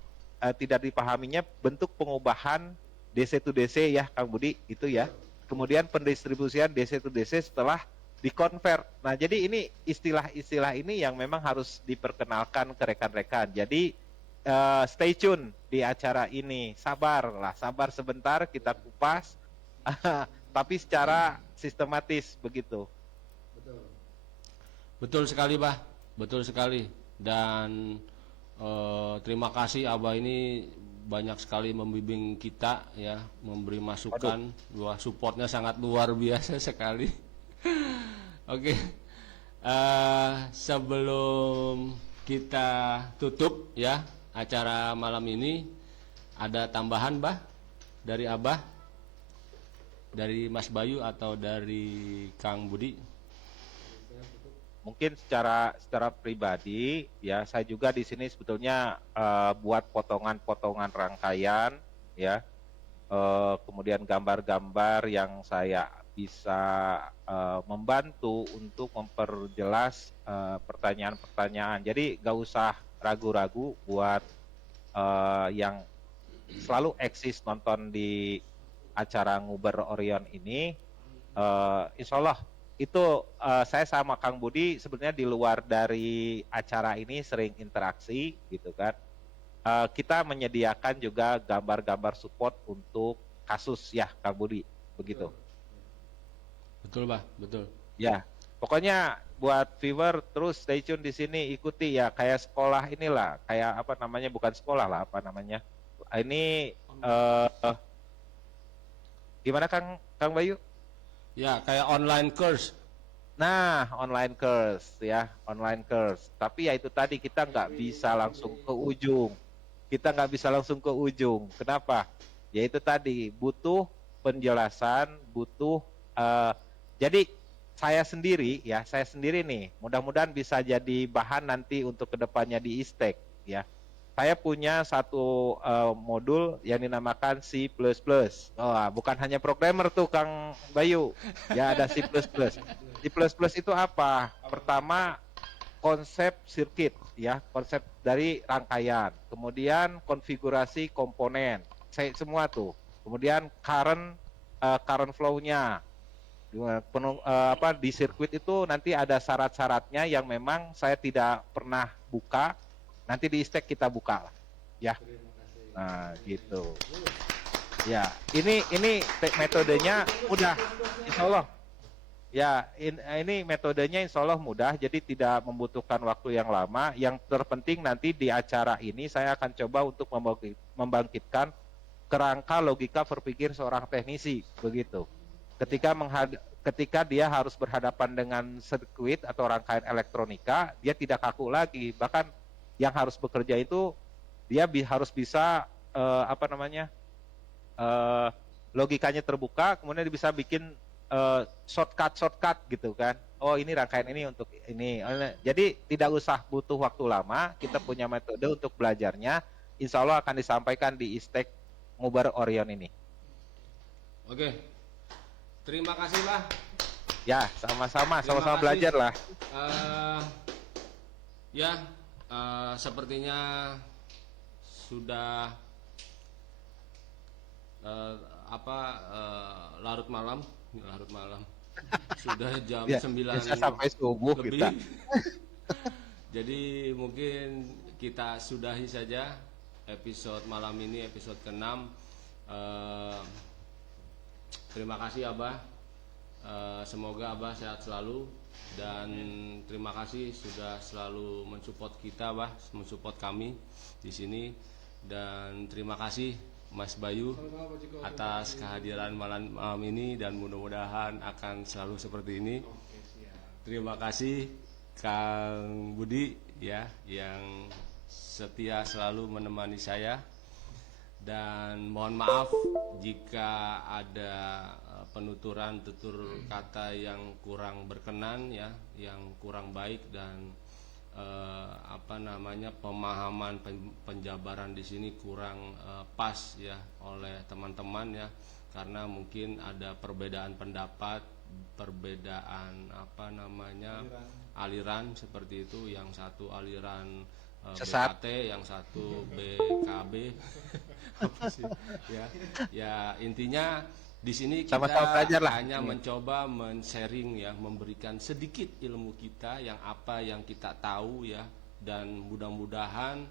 tidak dipahaminya bentuk pengubahan DC to DC ya Kang Budi, itu ya. Kemudian pendistribusian DC to DC setelah dikonvert. Nah, jadi ini istilah-istilah ini yang memang harus diperkenalkan ke rekan-rekan. Jadi stay tune di acara ini. Sabar sebentar kita kupas, tapi secara sistematis begitu. Betul. betul sekali, Bah. Betul sekali. Dan terima kasih Abah ini banyak sekali membimbing kita ya, memberi masukan. Wah, supportnya sangat luar biasa sekali. Oke. Sebelum kita tutup ya acara malam ini, ada tambahan, Bah, dari Abah, dari Mas Bayu atau dari Kang Budi? Mungkin secara pribadi ya, saya juga di sini sebetulnya buat potongan-potongan rangkaian ya, kemudian gambar-gambar yang saya bisa membantu untuk memperjelas pertanyaan-pertanyaan. Jadi nggak usah ragu-ragu buat yang selalu eksis nonton di acara Nguber Orion ini. Insya Allah itu saya sama Kang Budi sebenarnya di luar dari acara ini sering interaksi gitu kan. Kita menyediakan juga gambar-gambar support untuk kasus ya Kang Budi, begitu. Betul, Bah, betul. Ya, pokoknya buat viewer terus stay tune di sini, ikuti ya, kayak sekolah inilah, kayak apa namanya, bukan sekolah lah, apa namanya. Ini gimana Kang Bayu? Ya, kayak online course. Nah, online course ya, online course. Tapi ya itu tadi, kita nggak bisa langsung ke ujung. Kita nggak bisa langsung ke ujung. Kenapa? Ya itu tadi, butuh penjelasan, butuh. Jadi saya sendiri nih, mudah-mudahan bisa jadi bahan nanti untuk kedepannya di ISTEK ya. Saya punya satu modul yang dinamakan C++. Oh, bukan hanya programmer tuh Kang Bayu. Ya ada C++. C++ itu apa? Pertama, konsep sirkuit ya, konsep dari rangkaian. Kemudian konfigurasi komponen. Saya semua tuh. Kemudian current flow-nya. Di sirkuit itu nanti ada syarat-syaratnya yang memang saya tidak pernah buka. Nanti di ISTEK kita buka lah, ya. Nah, gitu. Ya, ini metodenya mudah, insya Allah. Ya, ini metodenya insya Allah mudah, jadi tidak membutuhkan waktu yang lama. Yang terpenting nanti di acara ini saya akan coba untuk membangkitkan kerangka logika berpikir seorang teknisi, begitu. Ketika dia harus berhadapan dengan sirkuit atau rangkaian elektronika, dia tidak kaku lagi. Bahkan yang harus bekerja itu dia harus bisa logikanya terbuka, kemudian dia bisa bikin shortcut gitu kan. Oh, ini rangkaian ini untuk ini. Jadi tidak usah butuh waktu lama, kita punya metode untuk belajarnya. Insya Allah akan disampaikan di ISTEK Nguber Orion ini. Oke. Terima kasih, Bah. Ya, sama-sama Terima kasih. belajar lah. Sepertinya sudah larut malam. Sudah jam Ya, 9 bisa sampai subuh lebih. kita. Jadi mungkin kita sudahi saja episode malam ini, episode ke-6. Terima kasih Abah. Semoga Abah sehat selalu Dan terima kasih sudah selalu mensupport kita, mensupport kami di sini. Dan terima kasih Mas Bayu Sama-sama Pak Ciko. atas kehadiran malam ini, dan mudah-mudahan akan selalu seperti ini. Oke, siap. Terima kasih Kang Budi ya, yang setia selalu menemani saya. Dan mohon maaf jika ada penuturan tutur kata yang kurang berkenan ya, yang kurang baik, dan pemahaman penjabaran di sini kurang pas ya oleh teman-teman ya, karena mungkin ada perbedaan pendapat, perbedaan aliran seperti itu. Yang satu aliran Sesat. BKT, yang satu BKB. Apa sih? Ya intinya di sini kita Sama-sama belajar lah. hanya mencoba men-sharing ya, memberikan sedikit ilmu kita yang apa yang kita tahu ya, dan mudah-mudahan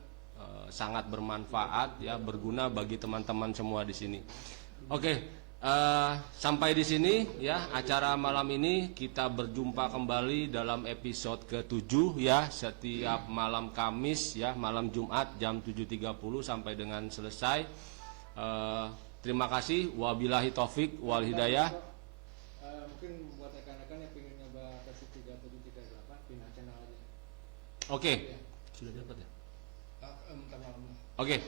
sangat bermanfaat ya, berguna bagi teman-teman semua di sini. Oke. Sampai di sini ya acara malam ini. Kita berjumpa kembali dalam episode ke-7 ya, setiap malam Kamis ya, malam Jumat jam 7.30 sampai dengan selesai. Terima kasih. Wabillahi taufik wal hidayah. Mungkin buat rekan-rekan yang pengen nyoba versi 3738 pindah channel aja. Oke. Sudah dapat ya? Bentar malam. Oke.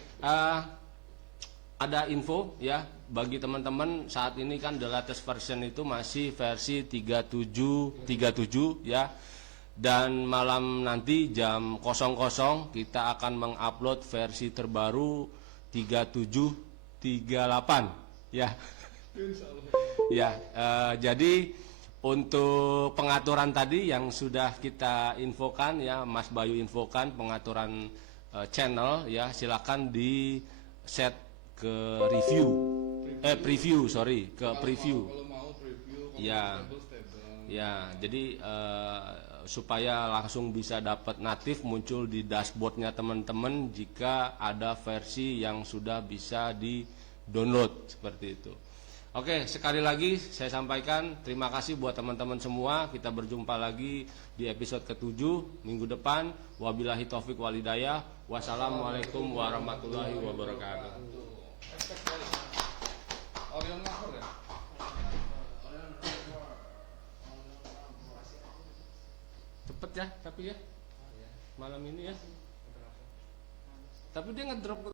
Ada info ya bagi teman-teman, saat ini kan the latest version itu masih versi 3737 ya, dan malam nanti jam 00 kita akan mengupload versi terbaru 3738 ya. Ya, jadi untuk pengaturan tadi yang sudah kita infokan ya, Mas Bayu infokan pengaturan channel ya, silakan di set ke preview Kalau mau preview, ya stable. ya, jadi supaya langsung bisa dapat natif muncul di dashboardnya teman-teman jika ada versi yang sudah bisa di download seperti itu. Oke, sekali lagi saya sampaikan terima kasih buat teman-teman semua. Kita berjumpa lagi di episode ke-7 minggu depan. Wabillahi taufik wal hidayah. Wassalamualaikum warahmatullahi wabarakatuh. Orion lapor ya? Cepet ya, tapi ya malam ini ya. Tapi dia ngedrop